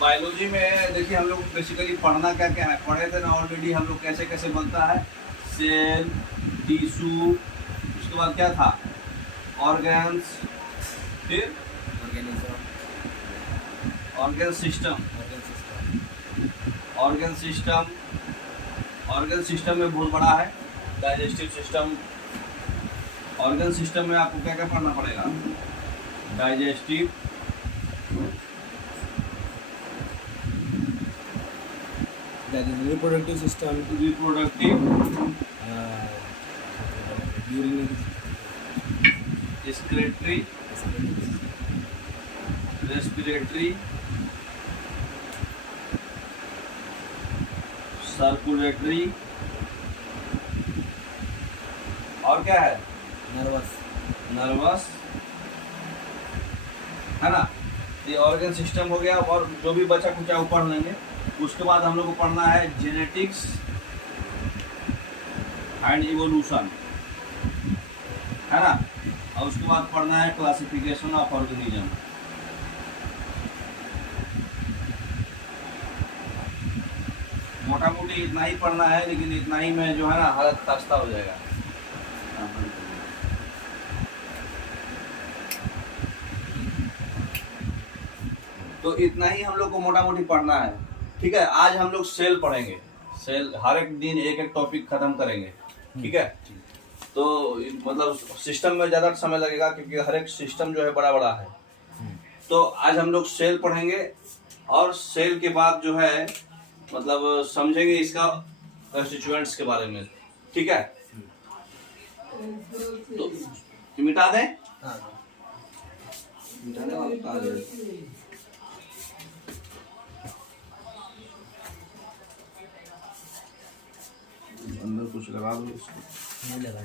Biology में देखिए हम लोग बेसिकली पढ़ना क्या क्या है, पढ़े थे ना ऑलरेडी हम लोग कैसे कैसे बनता है, सेल, टिश्यू, उसके बाद क्या था, ऑर्गन्स, फिर organ system. Organ system, organ system में बहुत बड़ा है, डाइजेस्टिव सिस्टम। ऑर्गन सिस्टम में आपको क्या क्या पढ़ना पड़ेगा, digestive, reproductive system, excretory, respiratory, circulatory, और क्या है, नर्वस, है ना। ये ऑर्गन सिस्टम हो गया, और जो भी बचा कुचा वो पढ़ लेंगे। उसके बाद हम लोग को पढ़ना है जेनेटिक्स एंड इवोल्यूशन, है ना। और उसके बाद पढ़ना है क्लासिफिकेशन ऑफ ऑर्गेनिज्म। मोटा मोटी इतना ही पढ़ना है, लेकिन इतना ही में जो है ना हालत खस्ता हो जाएगा। तो इतना ही हम लोग को मोटा मोटी पढ़ना है, ठीक है। आज हम लोग सेल पढ़ेंगे, सेल हर एक दिन एक एक टॉपिक खत्म करेंगे, ठीक है। तो मतलब सिस्टम में ज़्यादा समय लगेगा, क्योंकि हर एक सिस्टम जो है बड़ा बड़ा है। तो आज हम लोग सेल पढ़ेंगे, और सेल के बाद जो है मतलब समझेंगे इसका कंस्टिट्यूएंट्स के बारे में, ठीक है। तो मिटा दें, अंदर कुछ लगा दो इसको। नहीं लगा,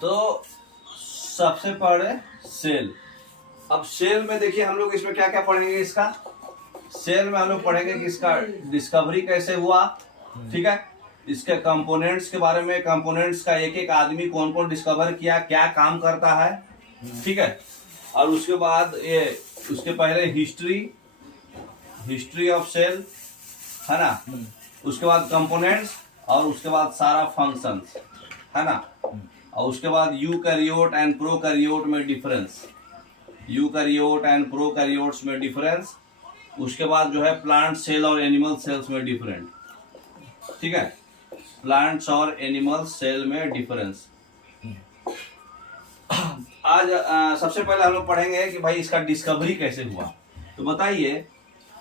तो सबसे पहले सेल। अब सेल में देखिए हम लोग इसमें क्या क्या पढ़ेंगे, इसका सेल में हम लोग पढ़ेंगे कि इसका डिस्कवरी कैसे हुआ, ठीक है। इसके कंपोनेंट्स के बारे में, कंपोनेंट्स का एक एक आदमी कौन कौन डिस्कवर किया, क्या काम करता है, ठीक है। और उसके बाद ये उसके पहले हिस्ट्री ऑफ सेल, है ना। उसके बाद कंपोनेंट्स, और उसके बाद सारा फंक्शंस, है ना। और उसके बाद यूकैरियोट एंड प्रोकैरियोट में डिफरेंस, यूकैरियोट एंड प्रोकैरियोट्स में डिफरेंस। उसके बाद जो है प्लांट सेल और एनिमल सेल्स में डिफरेंट, ठीक है। प्लांट्स और एनिमल सेल में डिफरेंस। आज सबसे पहले हम लोग पढ़ेंगे कि भाई इसका डिस्कवरी कैसे हुआ। तो बताइए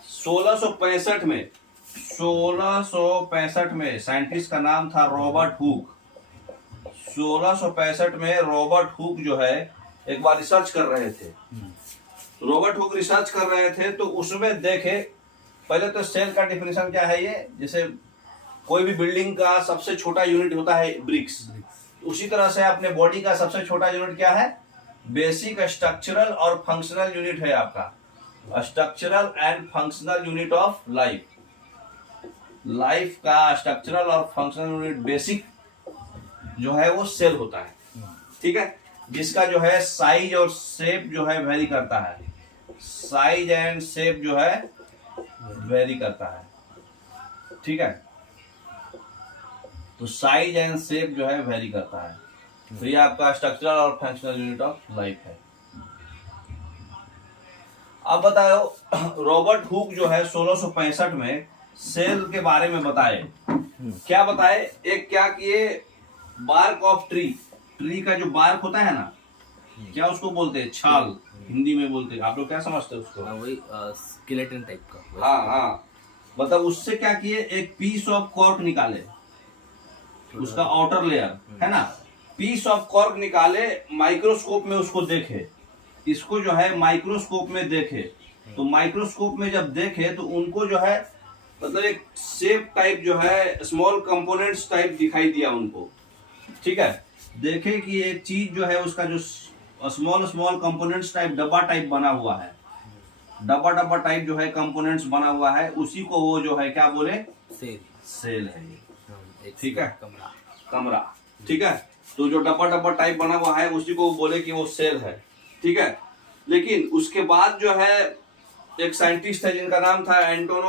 1665 में साइंटिस्ट का नाम था रॉबर्ट हुक। 1665 में रॉबर्ट हुक जो है एक बार रिसर्च कर रहे थे। रॉबर्ट हुक रिसर्च कर रहे थे, तो उसमें देखे पहले तो सेल का डिफिनेशन क्या है, ये जैसे कोई भी बिल्डिंग का सबसे छोटा यूनिट होता है ब्रिक्स, उसी तरह से अपने बॉडी का सबसे छोटा यूनिट क्या है, बेसिक स्ट्रक्चरल और फंक्शनल यूनिट है आपका, structural and functional unit of life. Life का स्ट्रक्चरल और फंक्शनल यूनिट बेसिक जो है वो सेल होता है, ठीक है। जिसका जो है साइज और शेप जो है वेरी करता है, साइज एंड शेप जो है वेरी करता है, ठीक है। तो साइज एंड शेप जो है वेरी करता है। तो ये आपका स्ट्रक्चरल और फंक्शनल यूनिट ऑफ लाइफ है। अब बताओ रॉबर्ट हुक जो है 1665 में सेल के बारे में बताए। क्या बताए, एक क्या किए, बार्क ऑफ ट्री का जो बार्क होता है ना, क्या उसको बोलते हैं, छाल हिंदी में बोलते हैं, आप लोग क्या समझते हैं उसको, वही स्केलेटन टाइप का। हाँ हाँ, मतलब उससे क्या किए, एक पीस ऑफ कॉर्क निकाले, उसका आउटर लेयर है ना, पीस ऑफ कॉर्क निकाले, माइक्रोस्कोप में उसको देखे, इसको जो है माइक्रोस्कोप में देखे। तो माइक्रोस्कोप में जब देखे तो उनको जो है मतलब एक शेप टाइप जो है, स्मॉल कंपोनेंट्स टाइप दिखाई दिया उनको, ठीक है। देखे कि एक चीज जो है उसका जो स्मॉल कंपोनेंट्स टाइप डब्बा टाइप बना हुआ है, डब्बा टाइप जो है कंपोनेंट्स बना हुआ है, उसी को वो जो है क्या बोले, सेल सेल है ये। ठीक है, कमरा। कमरा, ठीक है। तो जो डब्बा डब्बा टाइप बना हुआ है उसी को बोले कि वो सेल है, ठीक है। लेकिन उसके बाद जो है एक साइंटिस्ट है जिनका नाम था एंटोन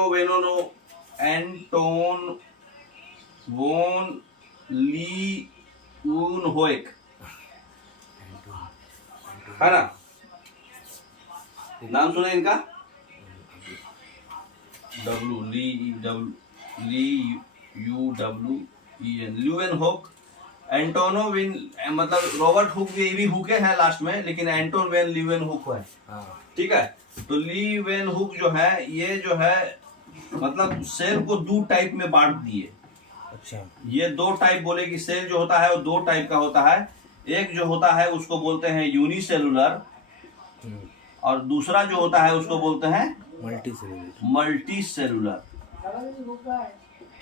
वोन लीउनहोएक, है ना, नाम सुना इनका? ल्यूवेनहोक, एंटोनो विन, मतलब रॉबर्ट हुक भी हुके है लास्ट में, लेकिन एंटोन वेन ल्यूवेनहुक है, हाँ। ठीक है। तो ल्यूवेनहुक जो है ये जो है मतलब सेल को दो टाइप में बांट दिए। अच्छा। ये दो टाइप बोले कि सेल जो होता है वो दो टाइप का होता है। एक जो होता है उसको बोलते हैं यूनिसेलुलर, और दूसरा जो होता है उसको बोलते हैं मल्टी सेलुलर,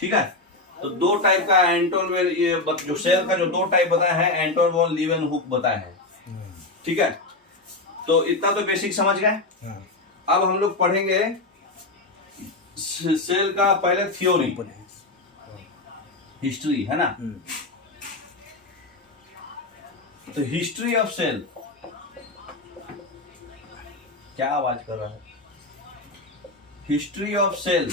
ठीक है। तो दो टाइप का एंटोन वेन, ये जो सेल का जो दो टाइप बताया है एंटोन वॉन लीवेनहुक बताया है, ठीक है। तो इतना तो बेसिक समझ गए। अब हम लोग पढ़ेंगे सेल का पहले थ्योरी, हिस्ट्री, है ना। तो हिस्ट्री ऑफ सेल, क्या आवाज कर रहा है? History of cell,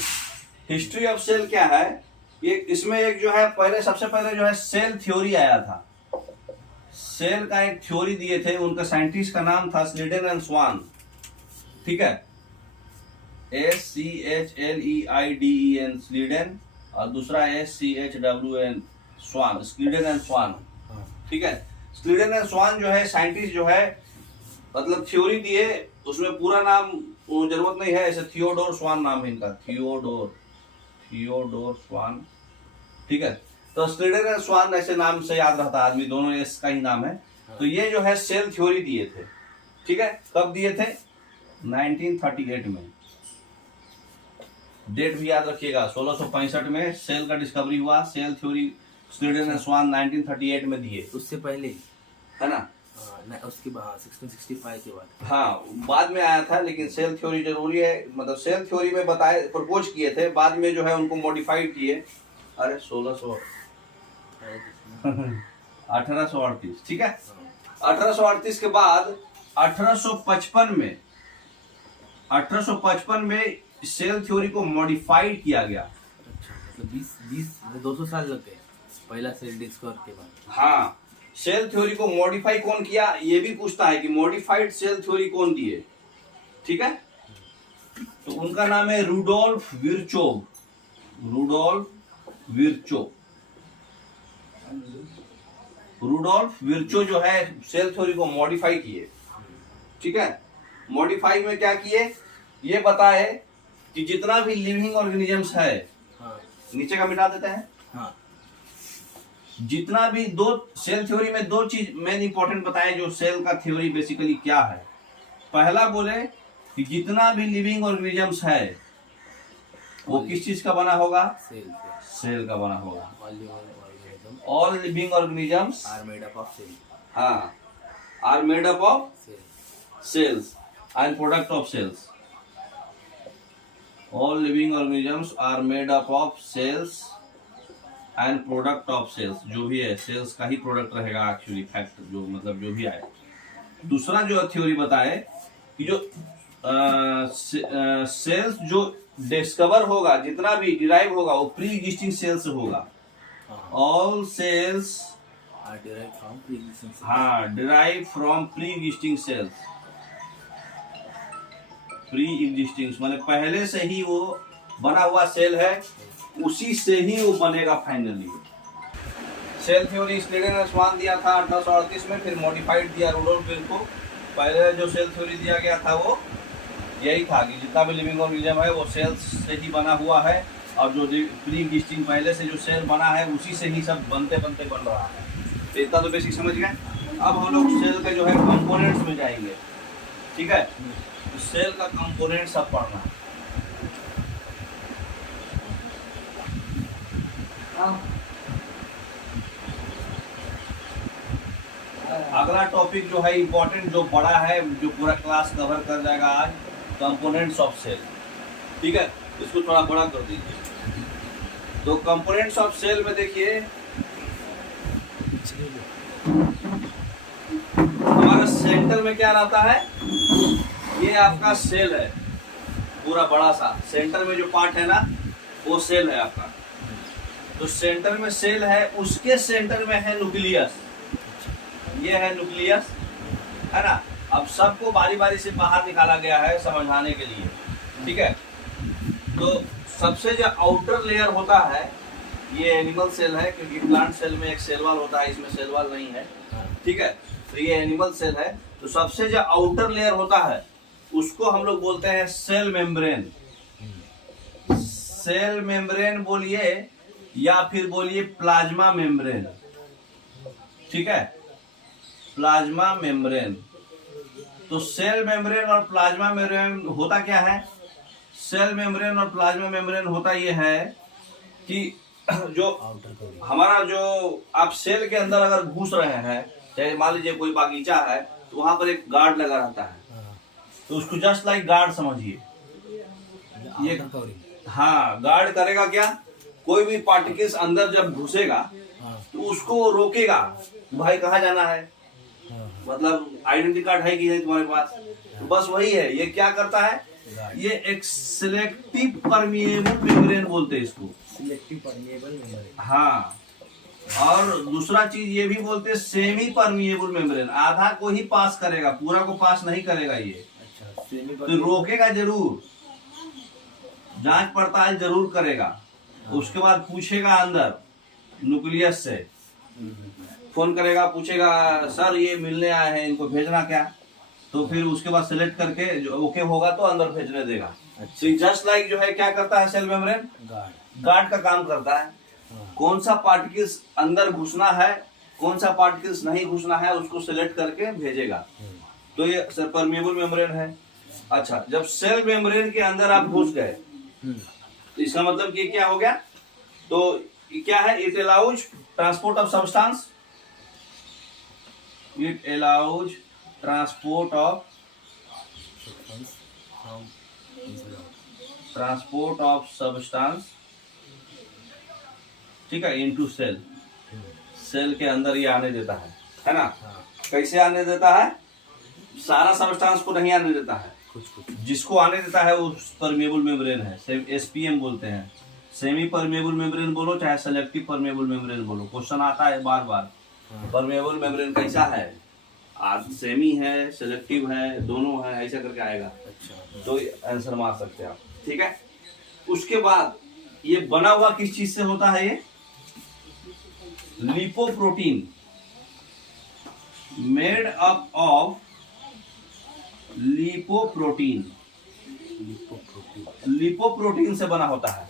history of cell क्या है? ये इसमें एक जो है पहले सबसे पहले जो है सेल थ्योरी आया था। सेल का एक थ्योरी दिए थे, उनका साइंटिस्ट का नाम था स्लीडन एंड स्वान, ठीक है, SCHLEIDEN स्लीडन, और दूसरा SCHWN स्वान, स्लीडन एंड स्वान, ठीक है। स्लीडन एंड स्वान जो है साइंटिस्ट जो है मतलब थ्योरी दिए, उसमें पूरा नाम जरूरत नहीं है, ऐसे थियोडोर स्वान नाम है इनका, थियोडोर स्वान, ठीक है। तो स्लीडन एंड स्वान ऐसे नाम से याद रहता है आदमी, दोनों एस का ही नाम है। तो ये जो है सेल थ्योरी दिए थे, ठीक है। कब दिए थे? 1938 में, डेट भी याद रखिएगा, 1665 में सेल का डिस्कवरी हुआ। सेल थ्योरी स्लीडन एंड स्वान 1938 में दिए, उससे पहले, है ना। उसके बाद 1665 के बाद, हाँ बाद में आया था, लेकिन सेल थ्योरी जरूरी है, मतलब सेल थ्योरी में बताए, प्रपोज किए थे, बाद में जो है उनको मॉडिफाइड किए। अरे 1838, ठीक है। 1838 के बाद 1855 में सेल थ्योरी को मॉडिफाइड किया गया। अच्छा, मतलब 200 साल लग गए पहला सेल डिस्कवर के बाद। हाँ, सेल थ्योरी को मॉडिफाई कौन किया, ये भी पूछता है कि मॉडिफाइड सेल थ्योरी कौन दिए, ठीक है। तो उनका नाम है रूडोल्फ विर्चोव, रूडोल्फ विर्चो जो है सेल थ्योरी को मॉडिफाई किए, ठीक है। मॉडिफाई में क्या किए, ये बताए कि जितना भी लिविंग ऑर्गेनिजम्स है, हाँ। नीचे का मिटा देते हैं, हाँ। जितना भी दो सेल थ्योरी में दो चीज मेन इंपॉर्टेंट बताए, जो सेल का थ्योरी बेसिकली क्या है। पहला बोले कि जितना भी लिविंग ऑर्गेनिजम्स है वो किस चीज का बना होगा? सेल का बना होगा। All living organisms are made up of cell, हाँ, are made up of cells and product of cells. All living organisms are made up of cells and product of cells, जो भी है सेल्स का ही product रहेगा actually, fact जो मतलब जो भी आए। दूसरा जो थ्योरी बताए कि जो सेल्स जो डिस्कवर होगा, जितना भी डिराइव होगा वो प्री एग्जिस्टिंग सेल्स होगा। All cells are derived from pre existing cells, हाँ, derive from pre existing cells. Pre existing मतलब पहले से ही वो बना हुआ सेल है, उसी से ही वो बनेगा finally. Cell theory Schleiden and Schwann दिया था 1838 में, फिर मॉडिफाइड दिया रूडोल्फ विर्चो को। पहले जो सेल थ्योरी दिया गया था वो यही था कि जितना भी लिविंग ऑर्गेनिज्म है वो सेल्स से ही बना हुआ है, और जो प्री एग्जिस्टिंग पहले से जो सेल बना है उसी से ही सब बनते बनते बन रहा है। तो इतना तो बेसिक समझ गए। अब हम लोग सेल के जो है कंपोनेंट्स में जाएंगे, ठीक है। तो सेल का कंपोनेंट सब पढ़ना है। अगला टॉपिक जो है इम्पोर्टेंट, जो बड़ा है, जो पूरा क्लास कवर कर जाएगा आज, कंपोनेंट्स ऑफ सेल, ठीक है। इसको थोड़ा बड़ा कर दीजिए। तो कंपोनेंट्स ऑफ सेल में देखिए हमारा सेंटर में क्या रहता है, ये आपका सेल है, पूरा बड़ा सा सेंटर में जो पार्ट है ना वो सेल है आपका। तो सेंटर में सेल है, उसके सेंटर में है न्यूक्लियस, ये है न्यूक्लियस, है ना। अब सबको बारी बारी से बाहर निकाला गया है समझाने के लिए, ठीक है। तो सबसे जो आउटर लेयर होता है ये एनिमल सेल है, क्योंकि प्लांट सेल में एक सेल वॉल होता है, इसमें सेल वॉल नहीं है, ठीक है। तो ये एनिमल सेल है। तो सबसे जो आउटर लेयर होता है उसको हम लोग बोलते हैं सेल मेम्ब्रेन। सेल मेम्ब्रेन बोलिए या फिर बोलिए प्लाज्मा मेम्ब्रेन, ठीक है, प्लाज्मा मेम्ब्रेन। तो सेल मेम्ब्रेन और प्लाज्मा मेम्ब्रेन होता क्या है, सेल मेम्ब्रेन और प्लाज्मा मेम्ब्रेन होता ये है कि जो हमारा जो आप सेल के अंदर अगर घुस रहे हैं, चाहे मान लीजिए कोई बागीचा है तो वहां पर एक गार्ड लगा रहता है, तो उसको जस्ट लाइक गार्ड समझिए, ये हाँ गार्ड करेगा क्या, कोई भी पार्टिकल्स अंदर जब घुसेगा तो उसको वो रोकेगा, भाई कहाँ जाना है, मतलब आइडेंटिटी कार्ड है कि नहीं तुम्हारे पास। तो बस वही है, ये क्या करता है, ये एक सिलेक्टिव परमिएबल मेम्ब्रेन बोलते हैं इसको, सिलेक्टिव परमिएबल मेम्ब्रेन। हाँ, और दूसरा चीज ये भी बोलते हैं सेमी परमिएबल मेम्ब्रेन, आधा को ही पास करेगा, पूरा को पास नहीं करेगा ये। अच्छा, सेमी तो रोकेगा जरूर, जांच पड़ताल जरूर करेगा, उसके बाद पूछेगा अंदर न्यूक्लियस से, फोन करेगा, पूछेगा सर ये मिलने आए हैं, इनको भेजना क्या, तो फिर उसके बाद सिलेक्ट करके जो ओके होगा तो अंदर भेजने देगा। तो जस्ट लाइक जो है क्या करता है सेल मेम्ब्रेन, गार्ड का काम करता है। कौन सा पार्टिकल्स अंदर घुसना है, कौन सा पार्टिकल्स नहीं घुसना है, उसको सिलेक्ट करके भेजेगा। तो ये परमिएबल मेम्ब्रेन है। अच्छा, जब सेल मेम्ब्रेन के अंदर आप घुस गए तो इसका मतलब कि क्या हो गया, तो क्या है, it allows transport of substance, it allows transport of substance, ठीक है, इनटू सेल, सेल के अंदर ये आने देता है ना। कैसे आने देता है, सारा सब्सटेंस को नहीं आने देता है, कुछ जिसको आने देता है वो परमेबल मेम्ब्रेन है, एसपीएम बोलते हैं। सेमी परमेबल मेम्ब्रेन बोलो चाहे सेलेक्टिव परमेबल मेम्ब्रेन बोलो, क्वेश्चन आता है बार बार, परमेबल मेम्ब्रेन कैसा है, सेमी है, सेलेक्टिव है, दोनों है, ऐसा करके आएगा। अच्छा, तो आंसर मार सकते हैं आप, ठीक है। उसके बाद ये बना हुआ किस चीज से होता है, ये lipoprotein, made up of lipoprotein, lipoprotein से बना होता है,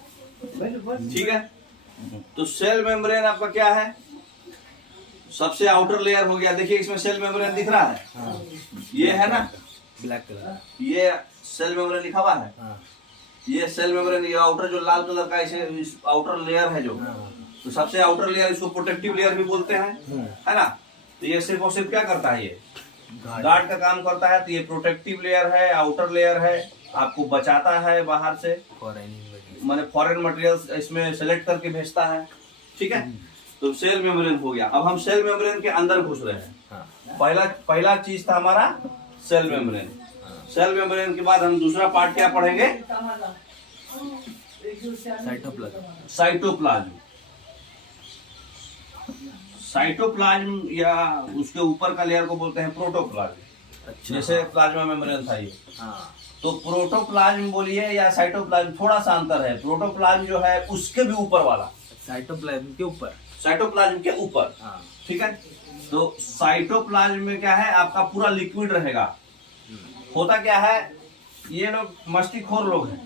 ठीक है। तो सेल मेम्ब्रेन आपका क्या है, सबसे आउटर लेयर हो गया, देखिए इसमें सेल मेम्ब्रेन दिख रहा है, ये है ना ब्लैक कलर, ये सेल मेम्ब्रेन लिखा हुआ है, ये सेल मेम्ब्रेन, ये आउटर जो लाल कलर का इसे आउटर लेयर है जो, तो सबसे आउटर लेयर, इसको प्रोटेक्टिव लेयर भी बोलते हैं, है ना। तो ये सिर्फ और सिर्फ क्या करता है, ये गार्ड का काम करता है। तो ये प्रोटेक्टिव लेयर है, आउटर लेयर है, आपको बचाता है बाहर से, माने फॉरेन मटेरियल्स इसमें सेलेक्ट करके भेजता है, ठीक है। तो सेल मेम्ब्रेन हो गया। अब हम सेल मेम्ब्रेन के अंदर घुस रहे हैं। पहला चीज था हमारा सेल मेम्ब्रेन। सेल मेम्ब्रेन के बाद हम दूसरा पार्ट क्या पढ़ेंगे, साइटोप्लाज्म। साइटोप्लाज्म या उसके ऊपर का लेयर को बोलते हैं प्रोटोप्लाज्म। अच्छा, जैसे प्लाज्मा मेम्ब्रेन था ये, तो प्रोटोप्लाज्म बोलिए या साइटोप्लाज्म, थोड़ा सा अंतर है। प्रोटोप्लाज्म जो है उसके भी ऊपर वाला, साइटोप्लाज्म के ऊपर, साइटोप्लाज्म के ऊपर, ठीक है। तो साइटोप्लाज्म में क्या है, आपका पूरा लिक्विड रहेगा। होता क्या है, ये लोग मस्तीखोर लोग हैं,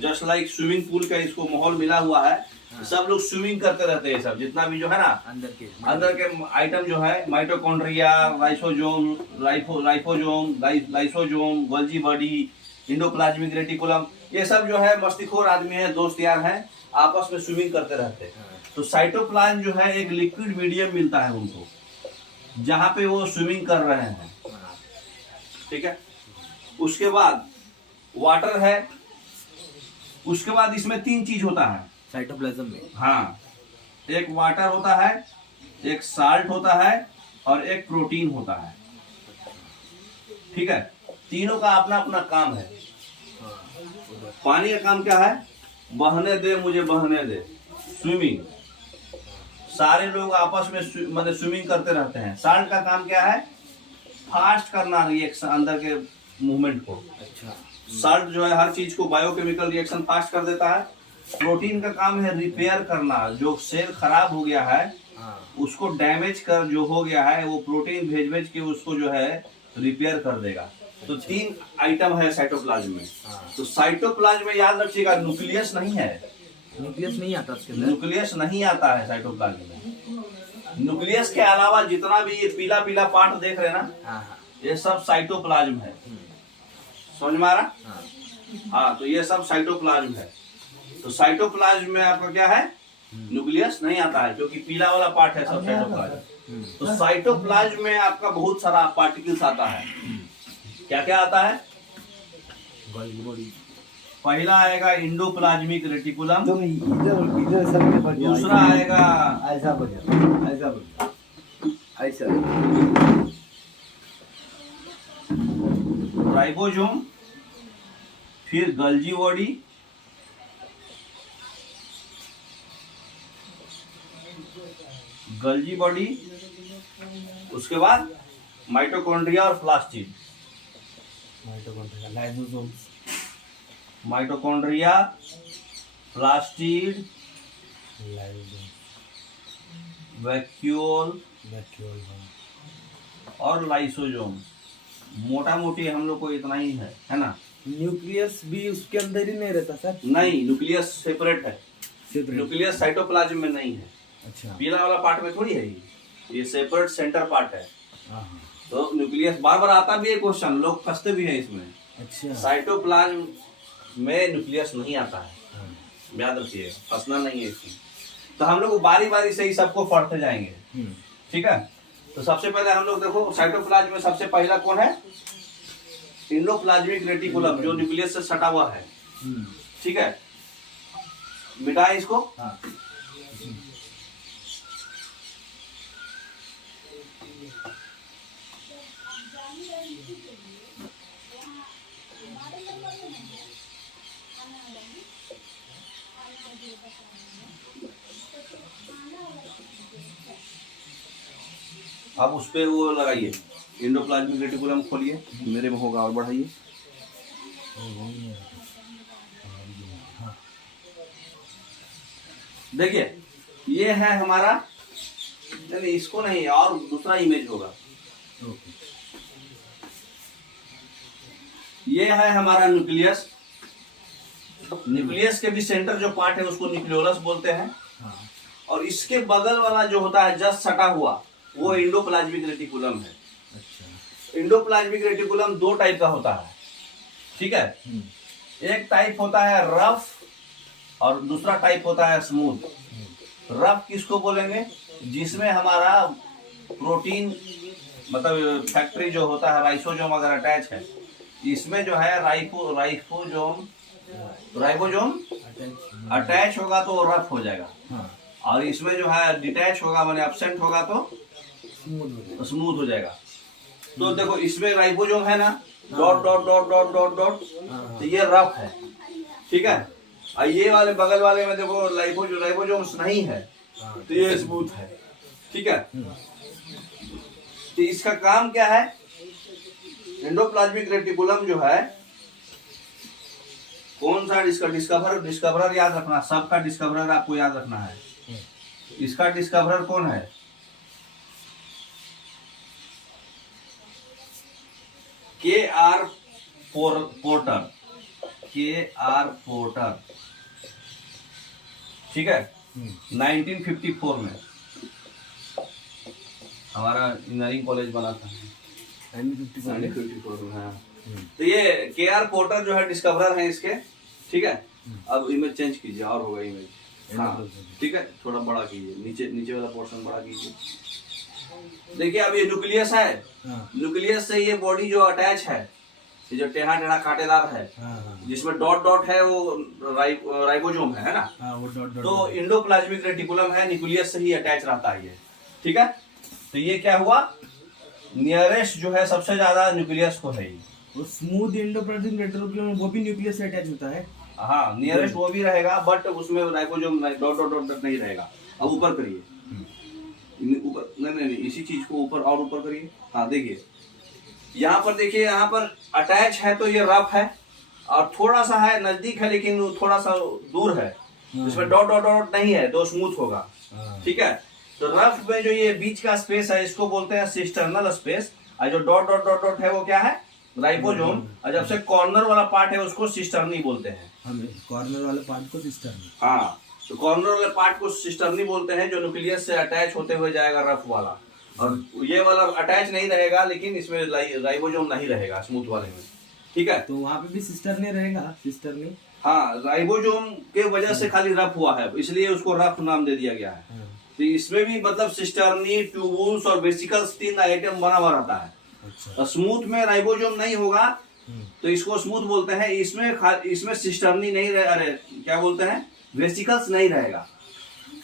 जस्ट लाइक स्विमिंग पूल का इसको माहौल मिला हुआ है, सब लोग स्विमिंग करते रहते हैं। सब जितना भी जो है ना अंदर के आइटम जो है, mitochondria, lysosome, lysosome, Golgi body, endoplasmic reticulum, ये सब जो है मस्तीखोर आदमी है, दोस्त यार हैं, आपस में स्विमिंग करते रहते हैं। तो साइटोप्लाज्म जो है एक लिक्विड मीडियम मिलता है उनको, जहां पे वो स्विमिंग कर रहे हैं, ठीक है। उसके बाद वाटर है। उसके बाद इसमें तीन चीज होता है, साइटोप्लाज्म में। हाँ, एक वाटर होता है, एक साल्ट होता है और एक प्रोटीन होता है। ठीक है, तीनों का अपना अपना काम है। पानी का काम क्या है? बहने दे मुझे बहने दे, स्विमिंग। सारे लोग आपस में मतलब स्विमिंग करते रहते हैं। साल्ट का काम क्या है? फास्ट करना रिएक्शन, अंदर के मूवमेंट को। अच्छा। साल्ट जो है हर चीज को बायोकेमिकल रिएक्शन फास्ट कर देता है। प्रोटीन का काम है रिपेयर करना, जो सेल खराब हो गया है उसको डैमेज कर जो हो गया है वो प्रोटीन भेज भेज के उसको जो है रिपेयर कर देगा। तो तीन आइटम है साइटोप्लाज्म में। तो साइटोप्लाज्म में याद रखिएगा न्यूक्लियस नहीं है। न्यूक्लियस नहीं आता उसके अंदर। न्यूक्लियस नहीं आता है साइटोप्लाज्म में। न्यूक्लियस के अलावा जितना भी ये पीला पीला पार्ट देख रहे हैं ना, ये सब साइटोप्लाज्म है। समझ में आ रहा? हाँ, तो ये सब साइटोप्लाज्म है। तो साइटोप्लाज्म में आपका क्या है? न्यूक्लियस नहीं आता है, क्योंकि पीला वाला पार्ट है सब साइटोप्लाज्म। तो साइटोप्लाज्म में आपका बहुत सारा पार्टिकल्स आता है। क्या क्या आता है? पहला आएगा इंडोप्लाज्मिक रेटिकुलम, तुम इधर सर के बढ़ जाओ। दूसरा आएगा ऐसा बढ़ जाओ, ऐसा बढ़ जाओ, ऐसा। राइबोसोम, फिर गल्जी बॉडी, गल्जी बॉडी, उसके बाद माइटोकॉन्ड्रिया और plastid. Lysosomes, mitochondria, plastid, vacuole और लाइसोसोम। मोटा मोटी हम लोग को इतना ही है ना? न्यूक्लियस भी उसके अंदर ही नहीं रहता सर? नहीं, न्यूक्लियस सेपरेट है। सेपरेट। न्यूक्लियस साइटोप्लाज्म में नहीं है। अच्छा। पीला वाला पार्ट में थोड़ी है ये सेपरेट सेंटर पार्ट है। हाँ। तो न्यूक्लियस बार बार आता भी है क्वेश्चन, लोग फंसते भी हैं इसमें। अच्छा। साइटोप्लाज्म में न्यूक्लियस नहीं आता है, याद रखिए, फंसना नहीं है इसमें। तो हम लोग बारी बारी से ही सबको पढ़ते जाएंगे। ठीक है, तो सबसे पहले हम लोग देखो साइटोप्लाज्म में सबसे पहला कौन है? इंडोप्लाज्मिक रेटिकुलम, जो न्यूक्लियस से सटा हुआ है। ठीक है, मिटाए इसको। हाँ। अब उस पे वो लगाइए, इंडोप्लाज्मिक रेटिकुलम खोलिए, मेरे में होगा, और बढ़ाइए। देखिए, ये है हमारा, नहीं इसको नहीं, और दूसरा इमेज होगा। ये है हमारा न्यूक्लियस। न्यूक्लियस के भी सेंटर जो पार्ट है उसको न्यूक्लियोलस बोलते हैं। और इसके बगल वाला जो होता है जस्ट सटा हुआ, वो इंडोप्लाज्मिक रेटिकुलम है। अच्छा। इंडोप्लाज्मिक रेटिकुलम दो टाइप का होता है। ठीक है, एक टाइप होता है रफ और दूसरा टाइप होता है स्मूथ। रफ किसको बोलेंगे? जिसमें हमारा प्रोटीन मतलब फैक्ट्री जो होता है, राइसोजोम अगर अटैच है, इसमें जो है राइबोसोम अटैच होगा तो रफ हो जाएगा। और इसमें जो है डिटैच होगा माने एब्सेंट होगा तो स्मूथ हो जाएगा। तो देखो इसमें राइबोसोम है ना, dot dot dot dot dot dot, तो ये रफ है। ठीक है, और ये वाले बगल वाले में देखो राइबोसोम्स नहीं है, तो ये स्मूथ है। ठीक है, तो इसका काम क्या है? एंडोप्लाज्मिक रेटिकुलम जो है, कौन सा इसका डिस्कवरर याद रखना, सबका डिस्कवरर आपको याद रखना है। इसका डिस्कवरर कौन है? के.आर. पोर्टर। ठीक है, 1954 में हमारा इंजीनियरिंग कॉलेज बना था। 1954 में, हाँ। तो ये के.आर. पोर्टर जो है डिस्कवरर है इसके। ठीक है, अब इमेज चेंज कीजिए, और होगा इमेज। हाँ, ठीक है, थोड़ा बड़ा कीजिए, नीचे वाला पोर्शन बड़ा कीजिए। देखिए अब ये न्यूक्लियस है। न्यूक्लियस से ये बॉडी जो अटैच है, ये जो टेढ़ा टेढ़ा कांटेदार है, हाँ जिसमें डॉट डॉट है, वो राइबोसोम है ना। हाँ, वो डॉट डॉट तो इंडोप्लाज्मिक रेटिकुलम है, न्यूक्लियस से ही अटैच रहता है ये, ठीक है। तो ये क्या हुआ, नियरेस्ट जो है सबसे ज्यादा न्यूक्लियस को है ये। वो स्मूथ एंडोप्लाज्मिक रेटिकुलम वो भी न्यूक्लियस से अटैच होता है। हाँ, नियरेस्ट वो भी रहेगा, बट उसमें राइबोसोम डॉट डॉट डॉट नहीं रहेगा। अब ऊपर करिए, ऊपर नहीं, इसी चीज को ऊपर और ऊपर करिए। हाँ देखिए, यहाँ पर देखिए, यहाँ पर अटैच है तो ये रफ है, और थोड़ा सा है नजदीक है लेकिन थोड़ा सा दूर है, इसमें डॉट डॉट डॉट नहीं है तो स्मूथ होगा, ठीक है। तो रफ में जो ये बीच का स्पेस है इसको बोलते हैं सिस्टर्नल स्पेस, और जो डॉट डॉट डॉट डॉट है वो क्या है, राइबोसोम, और जब से कॉर्नर वाला पार्ट है उसको सिस्टर्नी बोलते हैं। हमें कॉर्नर वाले पार्ट को सिस्टर्नी। हाँ, तो कॉर्नर वाले पार्ट को सिस्टर्नी बोलते हैं, जो न्यूक्लियस से अटैच होते हुए जाएगा रफ वाला, और ये वाला अटैच नहीं रहेगा, लेकिन इसमें राइबोसोम नहीं रहेगा स्मूथ वाले में, ठीक है। तो वहाँ पे भी सिस्टर्नी रहेगा, सिस्टर्नी। हाँ, राइबोसोम के वजह से खाली रफ हुआ है, इसलिए उसको रफ नाम दे दिया गया है। तो इसमें भी मतलब सिस्टर्नी, ट्यूबुल्स और वेसिकल्स 3 आइटम बना हुआ रहता है। अच्छा। स्मूथ में राइबोसोम नहीं होगा तो इसको स्मूथ बोलते हैं। इसमें सिस्टर्नी नहीं रहे, अरे क्या बोलते हैं, वेसिकल्स नहीं रहेगा।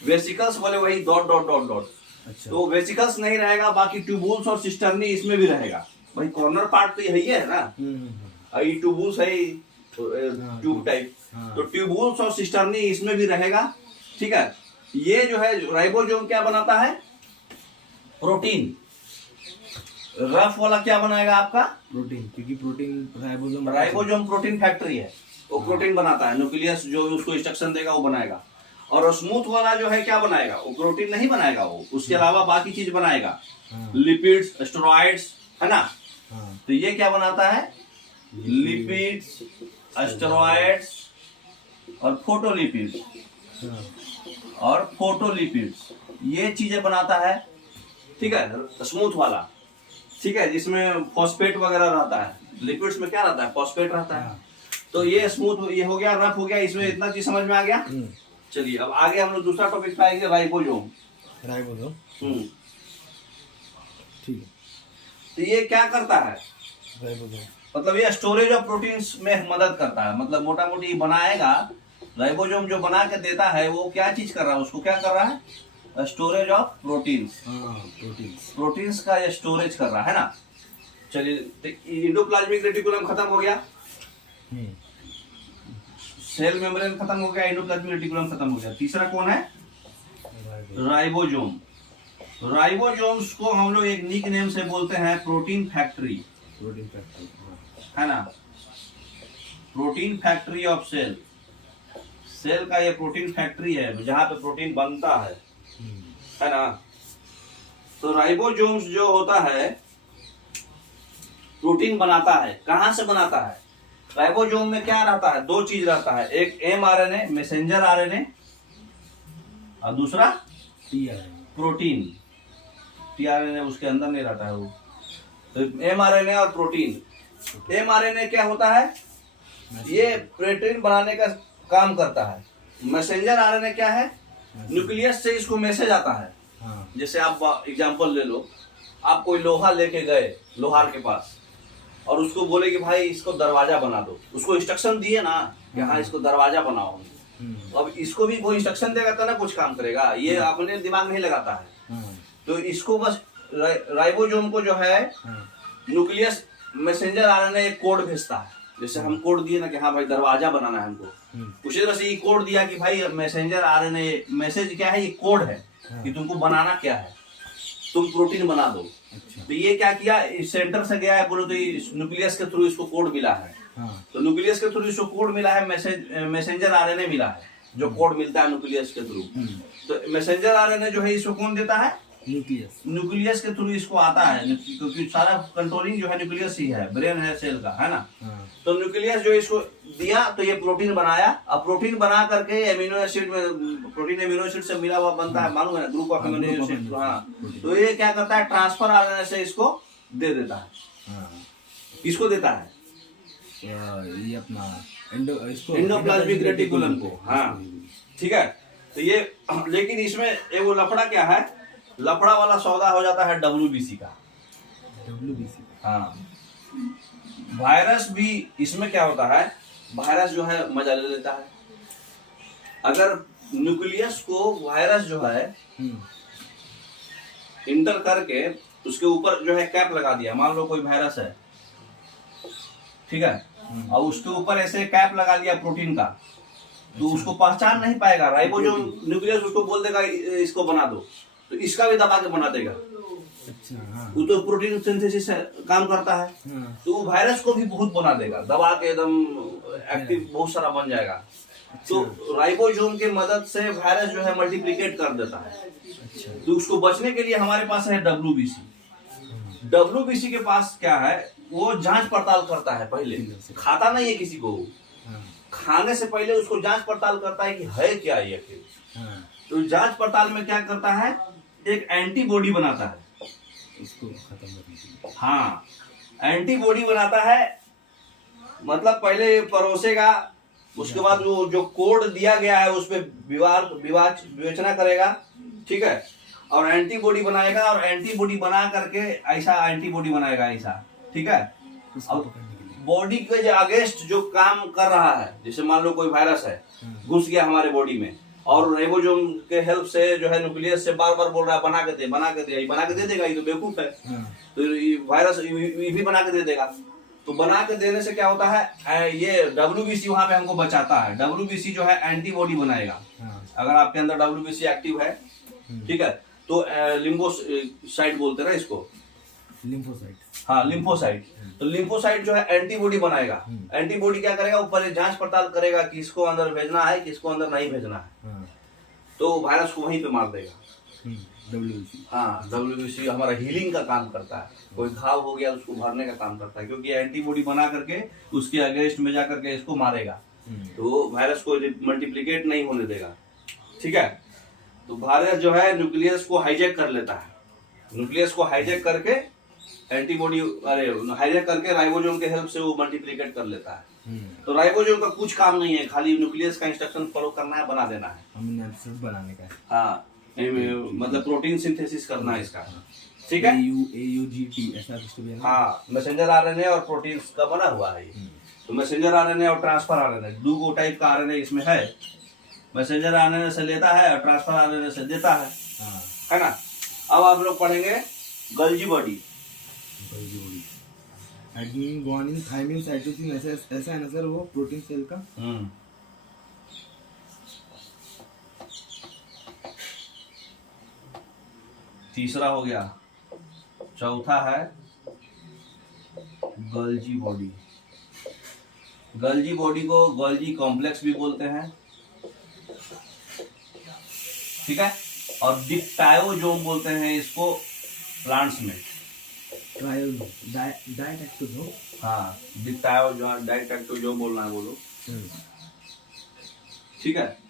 वेसिकल्स बोले वही डॉट डॉट डॉट डॉट। अच्छा। तो वेसिकल्स नहीं रहेगा, बाकी ट्यूबुल्स और सिस्टर्नी इसमें भी रहेगा। वही कॉर्नर पार्ट तो यही है ना, ये ट्यूबुल्स है, ट्यूब टाइप, तो ट्यूबुल्स और सिस्टर्नी इसमें भी रहेगा, ठीक है। ये जो है राइबोसोम क्या बनाता है, प्रोटीन। रफ वाला क्या बनाएगा आपका, प्रोटीन, क्योंकि प्रोटीन राइबोसोम प्रोटीन फैक्ट्री है, वो प्रोटीन बनाता है। न्यूक्लियस जो उसको इंस्ट्रक्शन देगा वो बनाएगा। और स्मूथ वाला जो है क्या बनाएगा, वो प्रोटीन नहीं बनाएगा, वो उसके अलावा बाकी चीज बनाएगा, लिपिड्स, स्टेरॉइड्स, है ना। तो ये क्या बनाता है, लिपिड्स, स्टेरॉइड्स और फोटोलिपिड्स, ये चीजें बनाता है, ठीक है, स्मूथ वाला, ठीक है, जिसमें फॉस्फेट वगैरह रहता है। लिपिड्स में क्या रहता है, फॉस्फेट रहता है। तो ये स्मूथ, ये हो गया, रफ हो गया, इसमें इतना चीज समझ में आ गया। चलिए अब आगे हम लोग दूसरा टॉपिक पाएंगे, राइबोसोम। ठीक है। तो ये क्या करता है, राइबोसोम मतलब ये स्टोरेज ऑफ प्रोटीन्स में मदद करता है। मतलब मोटा मोटी बनाएगा, राइबोसोम जो बना के देता है वो क्या चीज कर रहा है, उसको क्या कर रहा है, स्टोरेज ऑफ प्रोटीन्स। प्रोटीन्स का ये स्टोरेज कर रहा है ना। चलिए, तो इंडोप्लाज्मिक रेटिकुलम खत्म हो गया, सेल मेम्ब्रेन खत्म हो गया, इंडोप्लाज्मिक रेटिकुलम खत्म हो गया। तीसरा कौन है, राइबोसोम। राइबोसोम्स को हम लोग एक निक नेम से बोलते हैं प्रोटीन फैक्ट्री, है ना। Protein factory of cell, cell का ये प्रोटीन फैक्ट्री है जहां पे प्रोटीन बनता है ना। तो राइबोसोम्स जो होता है प्रोटीन बनाता है, कहां से बनाता है। राइबोसोम में क्या रहता है, 2 चीज रहता है, एक mRNA मैसेंजर आरएनए, और दूसरा प्रोटीन, tRNA उसके अंदर नहीं रहता है वो। तो mRNA और प्रोटीन। mRNA क्या होता है, ये प्रोटीन बनाने का काम करता है। मैसेंजर आरएनए क्या है, न्यूक्लियस से इसको मैसेज आता है। जैसे आप एग्जांपल ले लो, आप कोई लोहा लेके गए लोहार के पास, और उसको बोले कि भाई इसको दरवाजा बना दो, उसको इंस्ट्रक्शन दिए ना कि हाँ इसको दरवाजा बनाओ। तो अब इसको भी कोई इंस्ट्रक्शन देगा तो ना कुछ काम करेगा, ये अपने दिमाग नहीं लगाता है। तो इसको बस राइबोसोम को जो है न्यूक्लियस मैसेंजर आरएनए एक कोड भेजता है। जैसे हम कोड दिए ना कि हाँ भाई दरवाजा बनाना है हमको, उसी तरह से ये कोड दिया कि भाई मैसेंजर आरएनए, मैसेज क्या है, ये कोड है कि तुमको बनाना क्या है, तुम प्रोटीन बना दो। तो ये क्या किया, इस सेंटर से गया है, बोलो तो न्यूक्लियस के थ्रू इसको कोड मिला है। तो न्यूक्लियस के थ्रू इसको कोड मिला है, मैसेंजर आरएनए मिला है, जो कोड मिलता है न्यूक्लियस के थ्रू। तो मैसेंजर आरएनए जो है इसको कौन देता है, न्यूक्लियस के थ्रू इसको आता है, क्योंकि सारा कंट्रोलिंग जो है न्यूक्लियस ही है, ब्रेन है सेल का, है ना। तो न्यूक्लियस जो इसको दिया तो ये प्रोटीन बनाया। अब प्रोटीन बना करके एमिनो एसिड में, प्रोटीन एमिनो एसिड से मिला हुआ बनता है, मालूम है ना, ग्रुप ऑफ एमिनो एसिड। हाँ, तो ये क्या करता है, ट्रांसफर आरएनए से इसको दे देता है। इसको देता है ये अपना एंडोप्लाज्मिक रेटिकुलम को। हाँ ठीक है। तो ये, लेकिन इसमें एक वो लफड़ा क्या है, लफड़ा वाला सौदा हो जाता है WBC का। WBC। हाँ, वायरस भी इसमें क्या होता है, वायरस जो है मजा ले लेता है। अगर न्यूक्लियस को वायरस जो है इंटर करके उसके ऊपर जो है कैप लगा दिया, मान लो कोई वायरस है, ठीक है, और उसके ऊपर ऐसे कैप लगा दिया प्रोटीन का, तो उसको पहचान नहीं पाएगा। राइबोसोम न्यूक्लियस उसको बोल देगा इसको बना दो, तो इसका भी दबा के बना देगा। अच्छा हाँ। वो तो प्रोटीन सिंथेसिस काम करता है, हाँ। तो वो वायरस को भी बहुत बना देगा, दबा के एकदम एक्टिव बहुत सारा बन जाएगा। तो राइबोसोम की मदद से वायरस जो है मल्टीप्लिकेट कर देता है। अच्छा। तो उसको बचने के लिए हमारे पास है डब्ल्यूबीसी के पास क्या है, वो जांच पड़ताल करता है, पहले खाता नहीं है किसी को, हाँ। खाने से पहले उसको जांच पड़ताल करता है कि है क्या ये आखिर। हाँ। तो जांच पड़ताल में क्या करता है, एक एंटीबॉडी बनाता है, इसको खत्म करने के लिए। हाँ एंटीबॉडी बनाता है, मतलब पहले परोसेगा, उसके बाद वो जो कोड दिया गया है उस पर विवेचना करेगा, ठीक है, और एंटीबॉडी बनाएगा, और एंटीबॉडी बना करके ऐसा एंटीबॉडी बनाएगा ऐसा, ठीक है। उसको अब पकड़ने के लिए। बॉडी के जो अगेंस्ट जो काम कर रहा है, जैसे मान लो कोई वायरस है घुस गया हमारे बॉडी में, और राइबोसोम के हेल्प से जो है न्यूक्लियस से बार बार बोल रहा है बना के दे, बना के दे, ये बना के दे देगा, ये तो बेवकूफ है, हाँ। तो ये वायरस ये भी बना के दे देगा। तो बना के देने से क्या होता है, ये डब्ल्यूबीसी वहां पे हमको बचाता है। डब्ल्यूबीसी जो है एंटीबॉडी बनाएगा, हाँ। अगर आपके अंदर डब्ल्यूबीसी एक्टिव है, ठीक है, तो लिम्फोसाइट बोलते हैं ना इसको, लिम्फोसाइट। हाँ लिम्फोसाइट। तो लिम्फोसाइट जो है एंटीबॉडी बनाएगा। एंटीबॉडी क्या करेगा, ऊपर जांच पड़ताल करेगा कि इसको अंदर भेजना है, किसको अंदर नहीं भेजना है, हाँ। तो वायरस को वहीं पे मार देगा। डब्ल्यूबीसी। हाँ डब्ल्यूबीसी हमारा हीलिंग का काम करता है, कोई घाव हो गया उसको भरने का काम करता है, क्योंकि एंटीबॉडी बना करके उसके अगेंस्ट में जा करके इसको मारेगा, तो वायरस को मल्टीप्लिकेट नहीं होने देगा, ठीक है। तो वायरस जो है न्यूक्लियस को हाईजैक कर लेता है, न्यूक्लियस को हाईजैक करके एंटीबॉडी हाईजैक करके राइबोसोम के हेल्प से वो मल्टीप्लिकेट कर लेता है। तो राइबोसोम का कुछ काम नहीं है, खाली न्यूक्लियस का इंस्ट्रक्शन फॉलो करना है, बना देना है, अमीनो एसिड बनाने का है। हाँ मतलब प्रोटीन सिंथेसिस करना है इसका, ठीक है। AUGT ऐसा कुछ तो भी है ना? हाँ मैसेंजर आरएनए और प्रोटीन का बना हुआ है ये। तो मैसेंजर आरएनए और ट्रांसफर आरएनए दो टाइप का आरएनए इसमें है, मैसेंजर आरएनए से लेता है और ट्रांसफर आरएनए से देता है, हाँ। है ना। अब आप लोग पढ़ेंगे Golgi body. Adenine, guanine, thymine, cytosine ऐसा है ना सर, वो प्रोटीन सेल का। तीसरा हो गया, चौथा है गल्जी बॉडी। गल्जी बॉडी को गल्जी कॉम्प्लेक्स भी बोलते हैं, ठीक है, और डिप्टायोजोम बोलते हैं इसको प्लांट्स में। डायटैक्टोजोम। हाँ डिप्टायोजोम, डायटैक्टोजोम बोलना है, बोलो, ठीक है।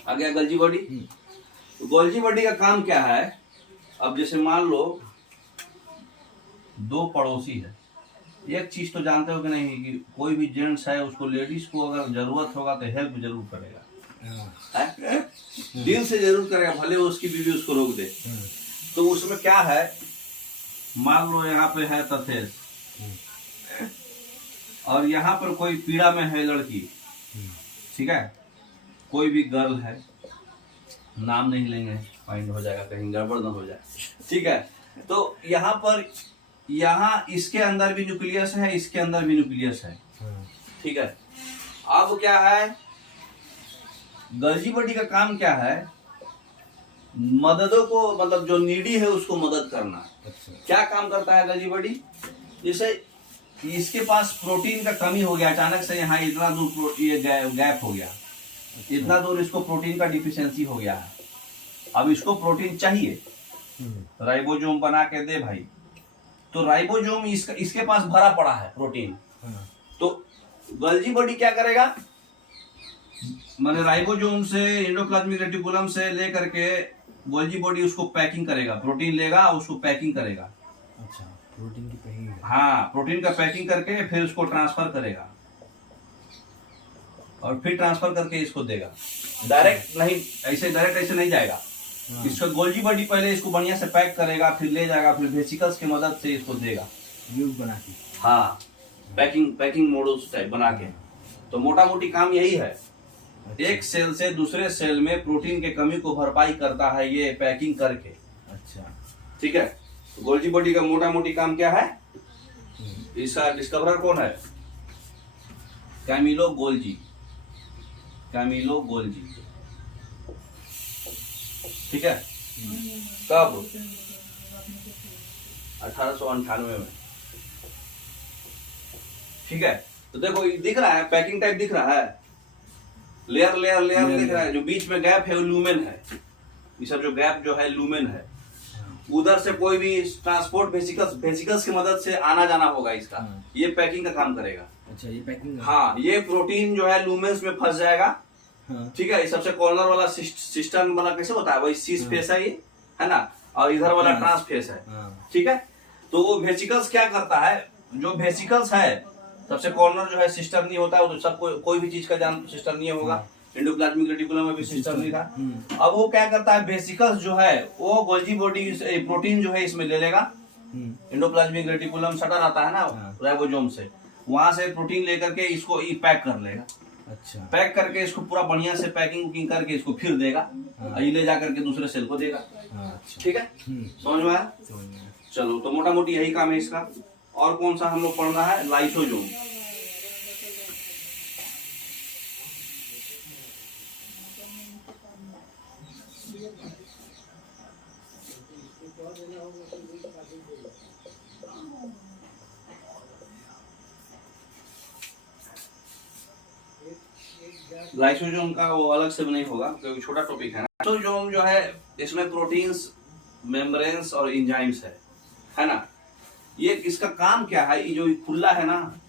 आ गया गल्जी बॉडी। तो गल्जी बॉडी का काम क्या है, अब जैसे मान लो दो पड़ोसी है, एक चीज तो जानते हो कि नहीं कि कोई भी जेंट्स है उसको लेडीज को अगर जरूरत होगा तो हेल्प जरूर करेगा, दिल से जरूर करेगा, भले उसकी बीवी उसको रोक दे। तो उसमें क्या है, मान लो यहाँ पे है तथेश, और यहाँ पर कोई पीड़ा में है लड़की, ठीक है, कोई भी गर्ल है, नाम नहीं लेंगे, फाइंड हो जाएगा, कहीं गड़बड़ ना हो जाए, ठीक है। तो यहाँ पर, यहाँ इसके अंदर भी न्यूक्लियस है, इसके अंदर भी न्यूक्लियस है, ठीक है। अब क्या है, गल्जी बॉडी का काम क्या है, मददों को, मतलब जो नीडी है उसको मदद करना। अच्छा। क्या काम करता है गल्जी बॉडी, जैसे इसके पास प्रोटीन का कमी हो गया, अचानक से यहाँ इतना दूर ये गैप हो गया, इतना दूर इसको प्रोटीन का डिफिशियंसी हो गया है, अब इसको प्रोटीन चाहिए, राइबोसोम बना के दे भाई। तो राइबोसोम इसके पास भरा पड़ा है प्रोटीन, तो गल्जी बॉडी क्या करेगा, माने राइबोसोम से, एंडोप्लाज्मिक रेटिकुलम से लेकर के गल्जी बॉडी उसको पैकिंग करेगा, प्रोटीन लेगा उसको पैकिंग करेगा। अच्छा, प्रोटीन की पैकिंग। हाँ प्रोटीन का पैकिंग करके फिर उसको ट्रांसफर करेगा, और फिर ट्रांसफर करके इसको देगा। डायरेक्ट नहीं, ऐसे डायरेक्ट ऐसे नहीं जाएगा, इसका गोल्जी बॉडी पहले इसको बढ़िया से पैक करेगा, फिर ले जाएगा, फिर वेसिकल्स की मदद से इसको देगा। यूज बना के। हाँ, पैकिंग मॉडल्स टाइप बना के। तो मोटा मोटी काम यही है। एक सेल से दूसरे सेल में प्रोटीन के कमी को भरपाई करता है ये पैकिंग करके। अच्छा, ठीक है। तो गोल्जी बॉडी का मोटा मोटी काम क्या है? इसका डिस्कवरर कौन है? Camillo Golgi. ठीक है। कब? 1898 में। ठीक है। तो देखो ये दिख रहा है, पैकिंग टाइप दिख रहा है, लेयर दिख रहा है। जो बीच में गैप है वो लूमेन है। ये सब जो गैप जो है लूमेन है। उधर से कोई भी ट्रांसपोर्ट वेसिकल्स की मदद से आना जाना होगा इसका। ये पैकिंग का काम करेगा। अच्छा, ये पैकिंग। हाँ, ये प्रोटीन जो है लूमेन्स में फंस जाएगा। ठीक है। ये सबसे कॉर्नर वाला सिस्टम वाला कैसे होता है, वही सीस फेस है ये, है ना, और इधर वाला ट्रांस फेस है। ठीक है। तो वो वेसिकल्स क्या करता है, जो वेसिकल्स है, सबसे कॉर्नर जो है सिस्टम नहीं होता है, वो तो सब कोई भी चीज का जान सिस्टम नहीं होगा। एंडोप्लाज्मिक रेटिकुलम में भी सिस्टम नहीं था। अब वो क्या करता है, वेसिकल्स जो है वो गोल्जी बॉडी प्रोटीन जो है इसमें ले लेगा। एंडोप्लाज्मिक रेटिकुलम सटा रहता है ना राइबोसोम से, वहां से प्रोटीन लेकर के इसको पैक कर लेगा। अच्छा, पैक करके इसको पूरा बढ़िया से पैकिंग करके इसको फिर देगा, ये ले जाकर के दूसरे सेल को देगा। अच्छा, ठीक है। समझ में आया? चलो, तो मोटा मोटी यही काम है इसका। और कौन सा हम लोग पढ़ना है? लाइसोसोम। लाइसोसोम का वो अलग से नहीं होगा क्योंकि छोटा टॉपिक है। लाइसोसोम जो है इसमें प्रोटीन्स, मेम्ब्रेन्स और एंजाइम्स है ना। ये इसका काम क्या है? ये जो खुला है ना,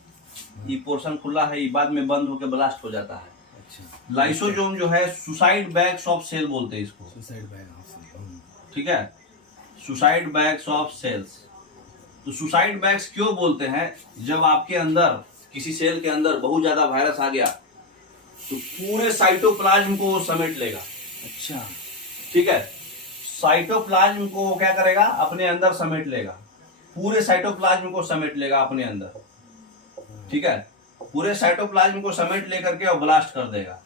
ये पोर्शन खुला है, ये बाद में बंद होकर ब्लास्ट हो जाता है। अच्छा। लाइसोसोम जो है सुसाइड बैग्स ऑफ सेल बोलते हैं इसको। Suicide bag of cell. ठीक है, सुसाइड बैग्स ऑफ सेल्स। तो सुसाइड बैग्स क्यों बोलते हैं? जब आपके अंदर किसी सेल के अंदर बहुत ज्यादा वायरस आ गया तो पूरे साइटोप्लाज्म को समेट लेगा। अच्छा। ठीक है। साइटोप्लाज्म को क्या करेगा? अपने अंदर समेट लेगा। पूरे साइटोप्लाज्म को समेट लेगा अपने अंदर। ठीक है। पूरे साइटोप्लाज्म को समेट लेकर के और ब्लास्ट कर देगा।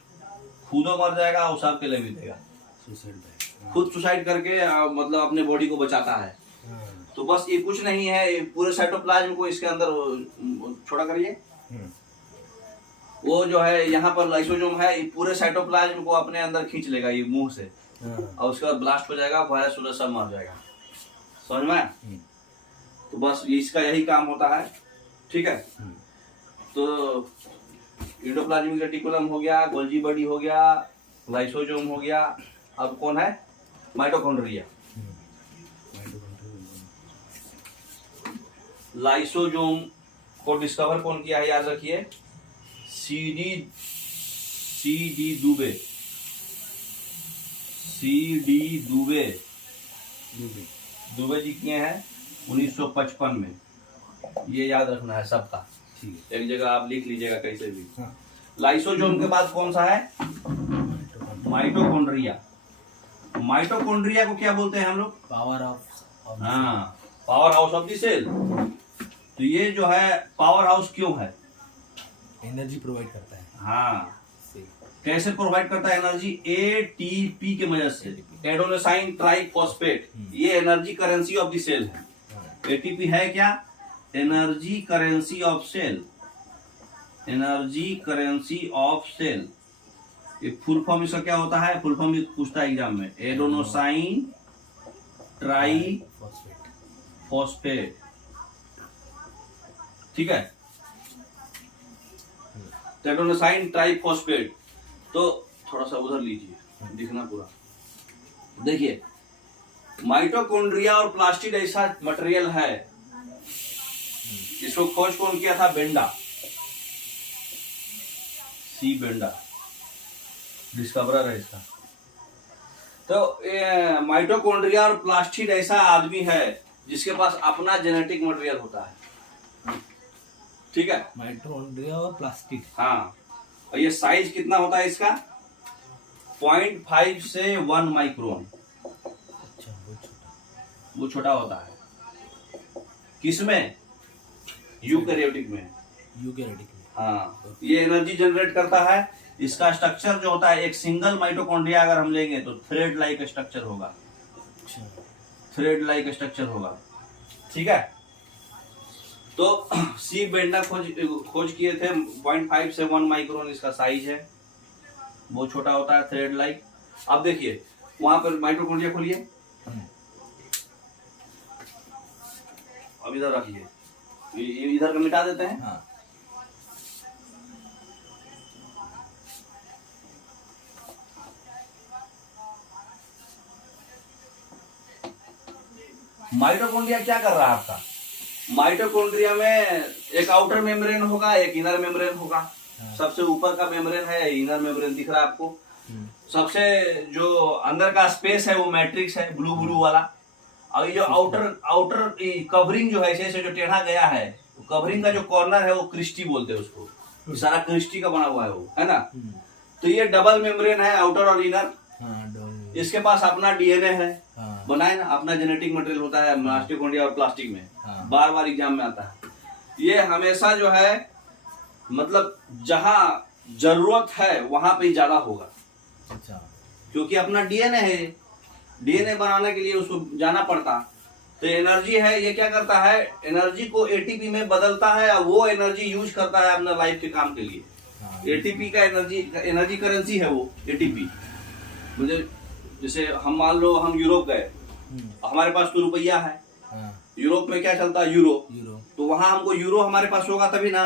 खुदो मर जाएगा और सबके लिए भी देगा। Suicide bag. खुद सुसाइड करके मतलब अपने बॉडी को बचाता है। तो बस ये कुछ नहीं है, ये पूरे साइटोप्लाज्म को इसके अंदर छोड़ा करिए। वो जो है यहाँ पर लाइसोसोम है, ये पूरे साइटोप्लाज्म को अपने अंदर खींच लेगा ये मुंह से, और उसके बाद ब्लास्ट हो जाएगा, वायरस वायरस सब मर जाएगा। समझ में? तो बस इसका यही काम होता है। ठीक है। तो एंडोप्लाज्मिक रेटिकुलम हो गया, गोल्जी बॉडी हो गया, लाइसोसोम हो गया। अब कौन है? माइटोकॉन्ड्रिया। लाइसोसोम को डिस्कवर कौन किया है? याद रखिए, सीडी दुबे। दुबे जी किए हैं 1955 में। ये याद रखना है सबका। ठीक है, एक जगह आप लिख लीजिएगा कैसे भी। लाइसोसोम के बाद कौन सा है? माइटोकॉन्ड्रिया। माइटोकॉन्ड्रिया को क्या बोलते हैं हम लोग? Power of. हाँ, power house of the cell. तो ये जो है पावर हाउस क्यों है? एनर्जी प्रोवाइड करता है। हाँ, कैसे प्रोवाइड करता है एनर्जी? एटीपी के मदद से, एडेनोसाइन ट्राइफॉस्फेट। ये energy currency of the cell है। एटीपी है क्या? Energy currency of cell. Energy currency of cell. ये फुल फॉर्म इसका क्या होता है? फुल फॉर्म पूछता है एग्जाम में। Adenosine triphosphate. ठीक है। Adenosine triphosphate. तो थोड़ा सा उधर लीजिए, दिखना पूरा। देखिए, माइटोकॉन्ड्रिया और प्लास्टिड ऐसा मटेरियल है, इसको खोज कौन किया था? बेंडा। सी बेंडा डिस्कवरर है इसका। तो माइटोकॉन्ड्रिया और प्लास्टिड ऐसा आदमी है जिसके पास अपना जेनेटिक मटेरियल होता है। ठीक है। माइटोकॉन्ड्रिया और प्लास्टिड। हाँ, और ये साइज कितना होता है इसका? 0.5 से 1 माइक्रोन। वो छोटा होता है। किसमें? यूकैरियोटिक में। यूकैरियोटिक में। हाँ, ये एनर्जी जनरेट करता है। इसका स्ट्रक्चर जो होता है, एक सिंगल माइटोकॉन्ड्रिया अगर हम लेंगे तो थ्रेड लाइक स्ट्रक्चर होगा। अच्छा। थ्रेड लाइक स्ट्रक्चर होगा, ठीक है। तो सी बेंडा खोज किए थे। 0.5 से 1 माइक्रोन इसका साइज है, बहुत छोटा होता है, थ्रेड लाइक। अब देखिए वहां पर माइटोकॉन्ड्रिया खोलिए, अब इधर रखिए, इधर का मिटा देते हैं। हाँ। माइटोकॉन्ड्रिया क्या कर रहा है आपका? माइटोकॉन्ड्रिया में एक आउटर मेम्ब्रेन होगा, एक इनर मेम्ब्रेन होगा। सबसे ऊपर का मेम्ब्रेन है, इनर मेम्ब्रेन दिख रहा है आपको। सबसे जो अंदर का स्पेस है वो मैट्रिक्स है, ब्लू ब्लू वाला। और ये जो आउटर कवरिंग जो है, ऐसे जो टेढ़ा गया है, कवरिंग का जो कॉर्नर है वो क्रिस्टी बोलते हैं उसको। सारा क्रिस्टी का बना हुआ है वो, है ना। तो ये डबल मेम्ब्रेन है, आउटर और इनर। इसके पास अपना डीएनए है, बनाए ना, अपना जेनेटिक मटेरियल होता है माइटोकॉन्ड्रिया और प्लास्टिक में। बार बार एग्जाम में आता है। ये हमेशा जो है, मतलब जहां जरूरत है वहां पे ज्यादा होगा। अच्छा। क्योंकि अपना डीएनए है, डीएनए बनाने के लिए उसको जाना पड़ता। तो एनर्जी है, ये क्या करता है, एनर्जी को एटीपी में बदलता है और वो एनर्जी यूज करता है अपना लाइफ के काम के लिए। एटीपी का एनर्जी करेंसी है वो, एटीपी। मुझे जैसे हम मान लो हम यूरोप गए, हमारे पास तो रुपया है। यूरोप में क्या चलता है? यूरो। तो वहां हमको यूरो हमारे पास होगा तभी ना।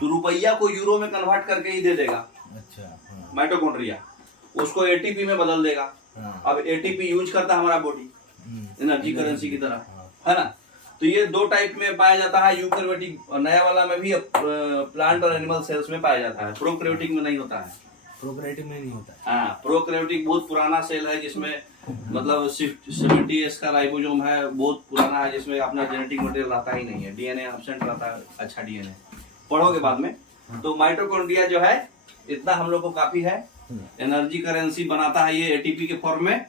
तो रुपया को यूरो में कन्वर्ट करके ही दे देगा। अच्छा। माइटोकॉन्ड्रिया उसको एटीपी में बदल देगा। अब एटीपी यूज करता है हमारा बॉडी एनर्जी करेंसी की तरह, है ना। तो ये दो टाइप में पाया जाता है, यूकैरियोटिक नया वाला में भी, प्लांट और एनिमल सेल्स में पाया जाता है। प्रोकैरियोटिक में नहीं होता है। प्रोकैरियोटिक में नहीं होता है। हाँ, प्रोकैरियोटिक बहुत पुराना सेल है, जिसमें मतलब 70 years का राइबोसोम है, बहुत पुराना है, जिसमें अपना जेनेटिक मटेरियल रहता ही नहीं है, डीएनए एब्सेंट रहता है। अच्छा डीएनए पढ़ोगे बाद में। तो माइटोकॉन्ड्रिया जो है इतना हम लोग को काफी है। एनर्जी करेंसी बनाता है ये एटीपी के फॉर्म में।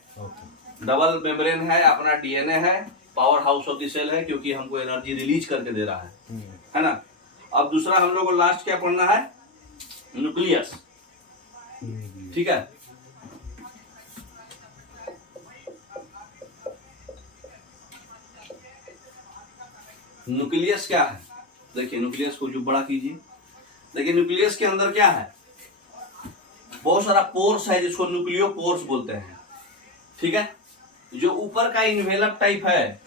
डबल मेम्ब्रेन है, अपना डीएनए है, power house of the cell है, क्योंकि हमको एनर्जी रिलीज करके दे रहा है ना। अब दूसरा हम लोग को लास्ट क्या पढ़ना है? न्यूक्लियस, ठीक है। न्यूक्लियस क्या है? देखिए न्यूक्लियस को जो बड़ा कीजिए, देखिए न्यूक्लियस के अंदर क्या है, बहुत सारा पोर्स है, जिसको न्यूक्लियो पोर्स बोलते हैं, ठीक है। जो ऊपर का इन्वेलप टाइप है,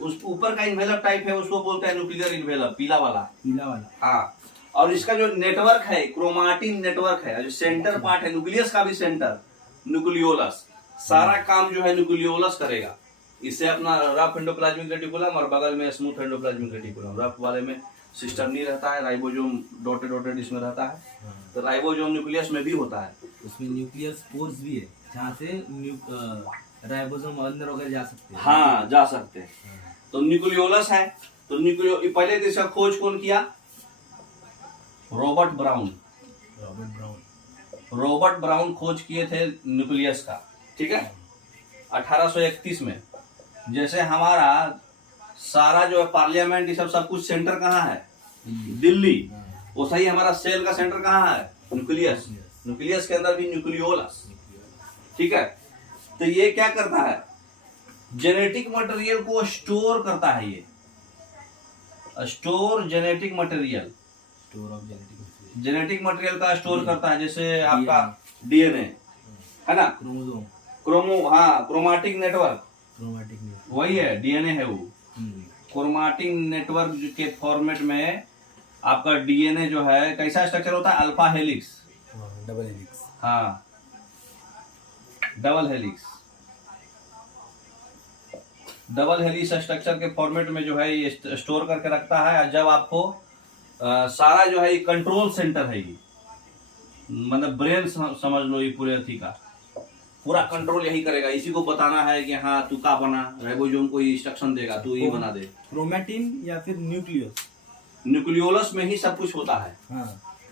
उस ऊपर का इन्वेलप टाइप है, उसको बोलते हैं न्यूक्लियर इन्वेलप, पीला वाला। हाँ। और इसका जो नेटवर्क है, क्रोमाटिन नेटवर्क है, जो सेंटर पार्ट है न्यूक्लियस का भी सेंटर, न्यूक्लियोलस, सारा काम जो है न्यूक्लियोलस करेगा। इससे अपना रफ एंडोप्लाज्मिक रेटिकुलम और बगल में स्मूथ एंडोप्लाज्मिक रेटिकुलम। रफ वाले में सिस्टर्नी रहता है, राइबोसोम डॉटेड इसमें रहता है। तो राइबोसोम न्यूक्लियस में भी होता है। उसमें न्यूक्लियस पोर्स भी है, जहाँ से राइबोसोम अंदर वगैरह जा सकते हैं। हाँ, जा सकते हैं। तो न्यूक्लियोलस है। तो पहले तो इसका खोज कौन किया? रॉबर्ट ब्राउन खोज किए थे न्यूक्लियस का, ठीक है, 1831 में। जैसे हमारा सारा जो है पार्लियामेंट, ये सब कुछ सेंटर कहाँ है? दिल्ली। वो सही, हमारा सेल का सेंटर कहाँ है? न्यूक्लियस। न्यूक्लियस के अंदर भी न्यूक्लियोलस, ठीक है। तो ये क्या करता है? जेनेटिक मटेरियल को स्टोर करता है। ये store genetic material, genetic material का स्टोर करता है। जैसे आपका डीएनए है ना, क्रोमाटिक नेटवर्क, वही है, डीएनए है वो। क्रोमाटिक नेटवर्क के फॉर्मेट में आपका डीएनए जो है कैसा स्ट्रक्चर होता है? Alpha helix, double helix. हाँ, डबल हेलिक्स स्ट्रक्चर के फॉर्मेट में जो है ये स्टोर करके रखता है। जब आपको सारा जो है ये कंट्रोल सेंटर है, ये मतलब ब्रेन समझ लो, ये पूरे अथी का पूरा कंट्रोल यही करेगा। इसी को बताना है कि हाँ तू का बना, राइबोसोम को इंस्ट्रक्शन देगा, तू ये बना दे। क्रोमैटिन या फिर न्यूक्लियोलस में ही सब कुछ होता है। हाँ।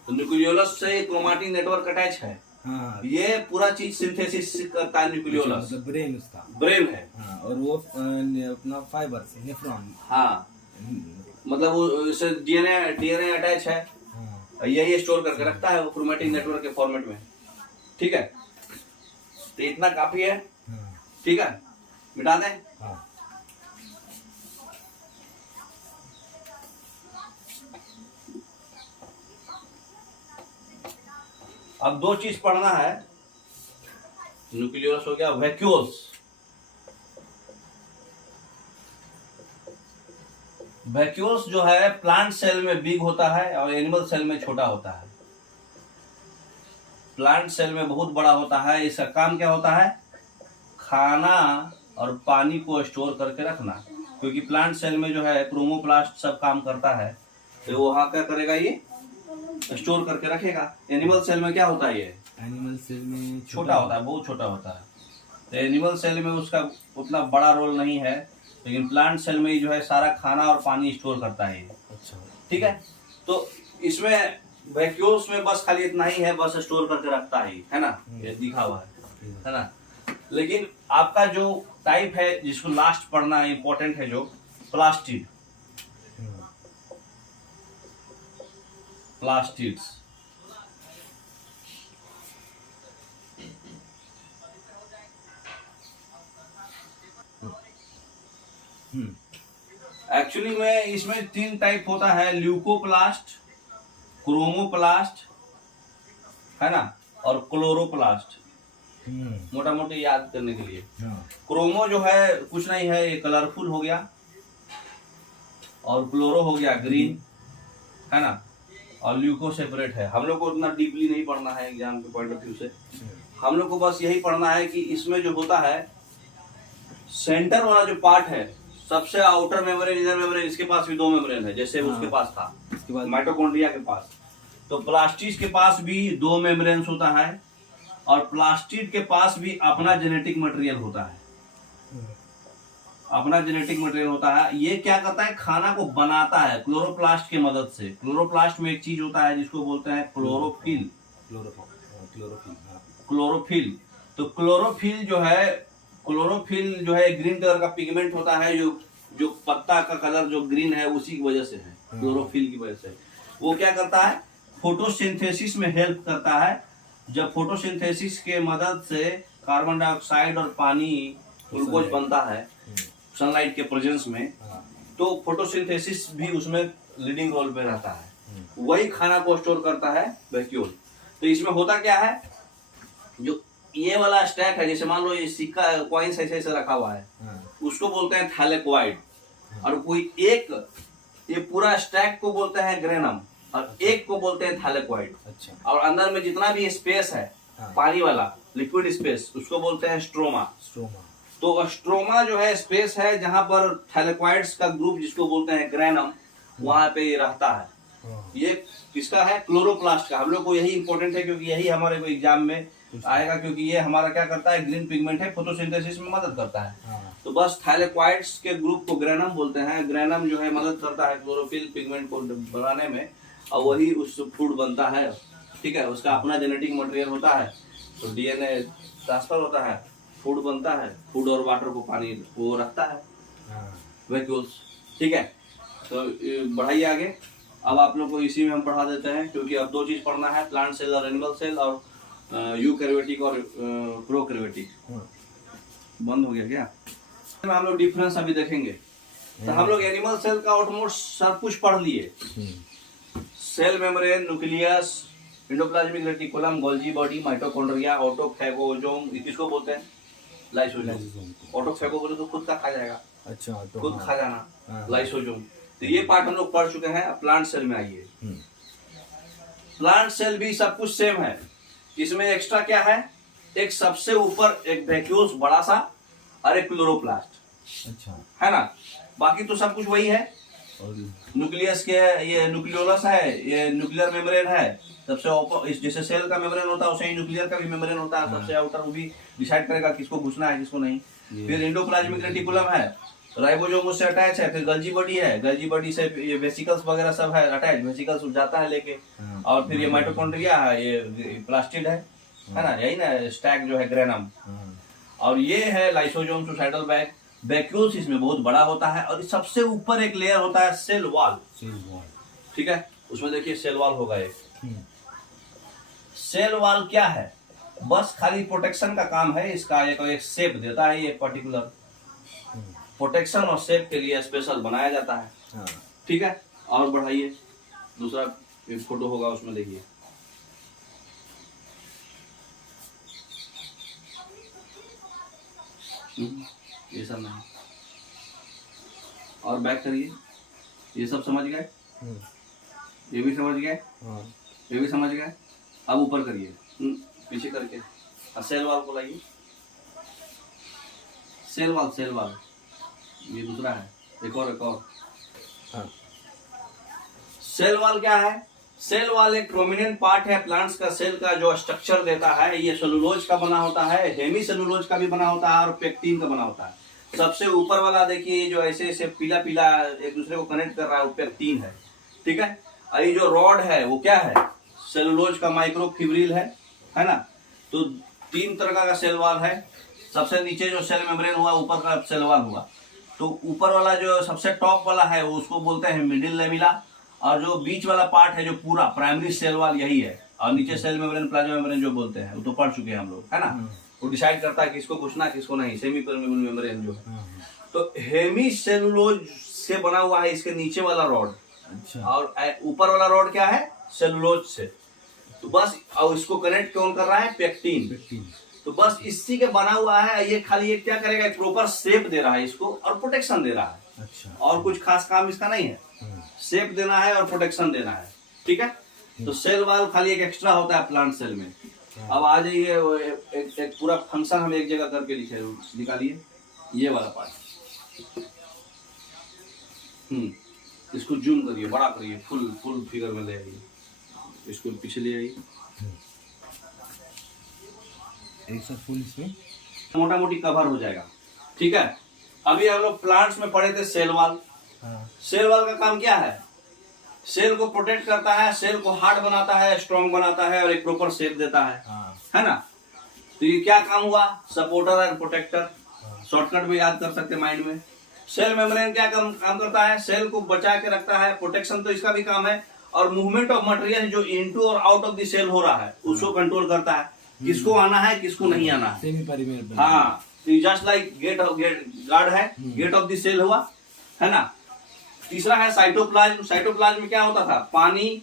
तो न्यूक्लियोलस से क्रोमाटिन नेटवर्क अटैच है, हाँ ये पूरा चीज सिंथेसिस करता है न्यूक्लियोलस, मतलब ब्रेन उसका। ब्रेन है। हाँ, और वो अपना फाइबर नेफ्रॉन। हाँ मतलब वो इससे डीएनए डीएनए अटैच है, हाँ यही स्टोर करके रखता है वो क्रोमेटिन नेटवर्क के फॉर्मेट में। ठीक है, तो इतना काफी है। हाँ ठीक है, मिटा दें। हाँ अब दो चीज पढ़ना है, न्यूक्लियोलस हो गया, वैक्यूल्स। वैक्यूल्स जो है प्लांट सेल में बिग होता है और एनिमल सेल में छोटा होता है। प्लांट सेल में बहुत बड़ा होता है, इसका काम क्या होता है, खाना और पानी को स्टोर करके रखना, क्योंकि प्लांट सेल में जो है क्रोमोप्लास्ट सब काम करता है, तो वो वहां क्या करेगा, ये स्टोर करके रखेगा। एनिमल सेल में क्या होता है, ये एनिमल सेल में छोटा होता है, बहुत छोटा होता है। तो एनिमल सेल में उसका उतना बड़ा रोल नहीं है, लेकिन प्लांट सेल में जो है सारा खाना और पानी स्टोर करता है ये। अच्छा ठीक है, तो इसमें वैक्यूल्स में बस खाली इतना ही है, बस स्टोर करके रखता है ना, ये दिखा हुआ है ना। लेकिन आपका जो टाइप है जिसको लास्ट पढ़ना है, इंपॉर्टेंट है, जो प्लास्टिड, प्लास्टिड्स। एक्चुअली में इसमें तीन टाइप होता है, ल्यूकोप्लास्ट, क्रोमोप्लास्ट, है ना, और क्लोरोप्लास्ट। मोटा मोटी याद करने के लिए। क्रोमो जो है कुछ नहीं है, ये कलरफुल हो गया, और क्लोरो हो गया ग्रीन, है ना, और ल्यूको सेपरेट है। हम लोग को उतना डीपली नहीं पढ़ना है एग्जाम के पॉइंट ऑफ व्यू से, हम लोग को बस यही पढ़ना है कि इसमें जो होता है सेंटर वाला जो पार्ट है, सबसे आउटर मेम्ब्रेन, इनर मेम्ब्रेन, इसके पास भी दो मेम्ब्रेन है, जैसे उसके पास था माइटोकॉन्ड्रिया के पास। तो प्लास्टिड के पास भी दो मेम्ब्रेन्स होता है, और प्लास्टिड के पास भी अपना जेनेटिक मटेरियल होता है, अपना जेनेटिक मटेरियल होता है। ये क्या करता है, खाना को बनाता है क्लोरोप्लास्ट की मदद से। क्लोरोप्लास्ट में एक चीज होता है जिसको बोलते हैं क्लोरोफिल। क्लोरोफिल, तो क्लोरोफिल जो है ग्रीन कलर का पिगमेंट होता है, जो पत्ता का कलर जो ग्रीन है उसी की वजह से है, क्लोरोफिल की वजह से। वो क्या करता है, फोटोसिंथेसिस में हेल्प करता है। जब फोटोसिंथेसिस के मदद से कार्बन डाइऑक्साइड और पानी, ग्लूकोज बनता है सनलाइट के प्रेजेंस में, तो फोटोसिंथेसिस भी उसमें लीडिंग रोल पे रहता है। वही खाना को स्टोर करता है वैक्यूल। तो इसमें होता क्या है, जो ये वाला स्टैक है, जैसे मान लो ये सिक्का कॉइन्स ऐसे ऐसे रखा हुआ है, उसको बोलते हैं थैलेक्वाइड, और कोई एक, ये पूरा स्टैक को बोलते हैं ग्रेनम, और एक को बोलते हैं थैलेक्वाइड। अच्छा। और अंदर में जितना भी स्पेस है, पानी वाला लिक्विड स्पेस, उसको बोलते हैं स्ट्रोमा। तो स्ट्रोमा जो है स्पेस है जहां पर थैलेक्वाइड्स का ग्रुप, जिसको बोलते हैं ग्रेनम, वहां पे ये रहता है। ये किसका है, क्लोरोप्लास्ट का। हम लोग को यही इंपॉर्टेंट है, क्योंकि यही हमारे को एग्जाम में आएगा, क्योंकि ये हमारा क्या करता है, ग्रीन पिगमेंट है, फोटोसिंथेसिस में मदद करता है। तो बस थैलेक्वाइड्स के ग्रुप को ग्रेनम बोलते हैं। ग्रेनम जो है मदद करता है क्लोरोफिल पिगमेंट को बनाने में, और वही उस फूड बनता है। ठीक है, उसका अपना जेनेटिक मटेरियल होता है, तो डीएनए ट्रांसफर होता है, फूड बनता है, फूड और वाटर को पानी वो रखता है वैक्यूल्स। ठीक है, तो बढ़ाइए आगे। अब आप लोग को इसी में हम पढ़ा देते हैं, क्योंकि अब दो चीज पढ़ना है, प्लांट सेल और एनिमल सेल, और यूकैरियोटिक और प्रोकैरियोटिक। बंद हो गया क्या? हम लोग डिफरेंस अभी देखेंगे। तो हम लोग एनिमल सेल का ऑलमोस्ट सब कुछ पढ़ लिए। Cell membrane, nucleus, endoplasmic reticulum, Golgi body, mitochondria, autophagosome, किसको बोलते हैं, लाइसोसोम। ऑटोफैगो बोले तो खुद का खा जाएगा, अच्छा, तो खुद खा जाना, लाइसोसोम। तो ये पार्ट हम लोग पढ़ चुके हैं। अब प्लांट सेल में आइए। प्लांट सेल भी सब कुछ सेम है। इसमें एक्स्ट्रा क्या है, एक सबसे ऊपर एक वैक्यूल्स बड़ा सा, और एक क्लोरोप्लास्ट, अच्छा, है ना। बाकी तो सब कुछ वही है। न्यूक्लियस के ये न्यूक्लियोलस है, ये न्यूक्लियर मेम्ब्रेन है सबसे ऊपर। जैसे सेल का मेम्ब्रेन होता है, वैसे ही न्यूक्लियर का भी मेम्ब्रेन होता है, सबसे आउटर। वो भी डिसाइड करेगा किसको घुसना है, किसको नहीं। फिर एंडोप्लाज्मिक रेटिकुलम है, राइबोसोम उससे अटैच है। फिर गोल्गी बॉडी है, गोल्गी बॉडी से ये वेसिकल्स वगैरह सब है अटैच, वेसिकल्स जाता है लेके। और फिर ये माइटोकॉन्ड्रिया है, ये प्लास्टिड है, है ना, यही ना स्टैक जो है ग्रेनम। और ये है लाइसोसोम सुसाइडल बैग। वैक्यूल्स इसमें बहुत बड़ा होता है और सबसे ऊपर एक लेयर होता है सेल वॉल। ठीक है, उसमें देखिए सेल वॉल होगा एक। सेल वॉल क्या है, बस खाली प्रोटेक्शन का काम है इसका। एक शेप देता है, ये पर्टिकुलर प्रोटेक्शन और शेप के लिए स्पेशल बनाया जाता है। ठीक है, और बढ़ाइए, दूसरा एक फोटो होगा उसमें देखिए। ये सब नहीं, और बैक करिए। ये सब समझ गए, ये भी समझ गए, ये भी समझ गए। अब ऊपर करिए, पीछे करके, और सेल वाल को लाइए। सेल वाल ये दूसरा है, एक और। सेल वाल क्या है? सेल वाल एक प्रोमिनेंट पार्ट है प्लांट्स का, सेल का जो स्ट्रक्चर देता है। ये सेलुलोज का बना होता है, हेमी सेलुलोज का भी बना होता है और पेक्टिन का बना होता है। सबसे ऊपर वाला देखिए जो ऐसे ऐसे पीला पीला एक दूसरे को कनेक्ट कर रहा है, वो पेक्टिन है। ठीक है, और ये जो रॉड है वो क्या है? सेलुलोज का माइक्रोफिब्रिल है ना। तो 3 तरह का सेल वाल है। सबसे नीचे जो सेल मेम्ब्रेन हुआ, ऊपर का सेल वाल हुआ। तो ऊपर वाला जो सबसे टॉप वाला है वो उसको बोलते हैं मिडिल लेमिला, और जो बीच वाला पार्ट है जो पूरा प्राइमरी सेल वाल यही है। और नीचे सेल मेम्ब्रेन, प्लाज्मा मेम्ब्रेन जो बोलते हैं, वो तो पढ़ चुके हैं हम लोग, है ना। वो डिसाइड करता है किसको घुसना किसको नहीं, सेमी परमेबल मेम्ब्रेन जो है। तो हेमी सेलुलोज से बना हुआ है इसके नीचे वाला रॉड। अच्छा। और ऊपर वाला रॉड क्या है? सेलुलोज से। तो बस, और इसको कनेक्ट कौन कर रहा है? पेक्टिन। तो बस इसी के बना हुआ है ये। खाली ये क्या करेगा? एक प्रॉपर शेप दे रहा है इसको और प्रोटेक्शन दे रहा है। अच्छा। और कुछ खास काम इसका नहीं है, शेप देना है और प्रोटेक्शन देना है। ठीक है, तो सेल वाल खाली एक एक्स्ट्रा होता है प्लांट सेल में। अब आ जाइए, एक पूरा फंक्शन हम एक जगह करके निकालिए ये वाला पार्ट। इसको जूम करिए, बड़ा करिए, फुल फिगर में ले आइए। इसको पीछे ले आइए, एक साथ फुल इसमें मोटा मोटी कवर हो जाएगा। ठीक है, अभी हम लोग प्लांट्स में पढ़े थे सेल वाल। सेल वाल का काम क्या है? सेल को प्रोटेक्ट करता है, सेल को हार्ड बनाता है, स्ट्रॉन्ग बनाता है और एक प्रॉपर शेप देता है ना। तो ये क्या काम हुआ? Supporter and protector. शॉर्टकट में याद कर सकते माइंड में। सेल मेम्ब्रेन क्या काम करता है? सेल को बचा के रखता है, प्रोटेक्शन तो इसका भी काम है। और मूवमेंट ऑफ मटेरियल जो इनटू और आउट ऑफ द सेल हो रहा है उसको कंट्रोल करता है, किसको आना है किसको नहीं आना है। Semi permeable. हाँ, जस्ट लाइक गेट गार्ड है, गेट ऑफ द सेल हुआ, है ना। तीसरा है साइटोप्लाज्म। साइटोप्लाज्म में क्या होता था? पानी,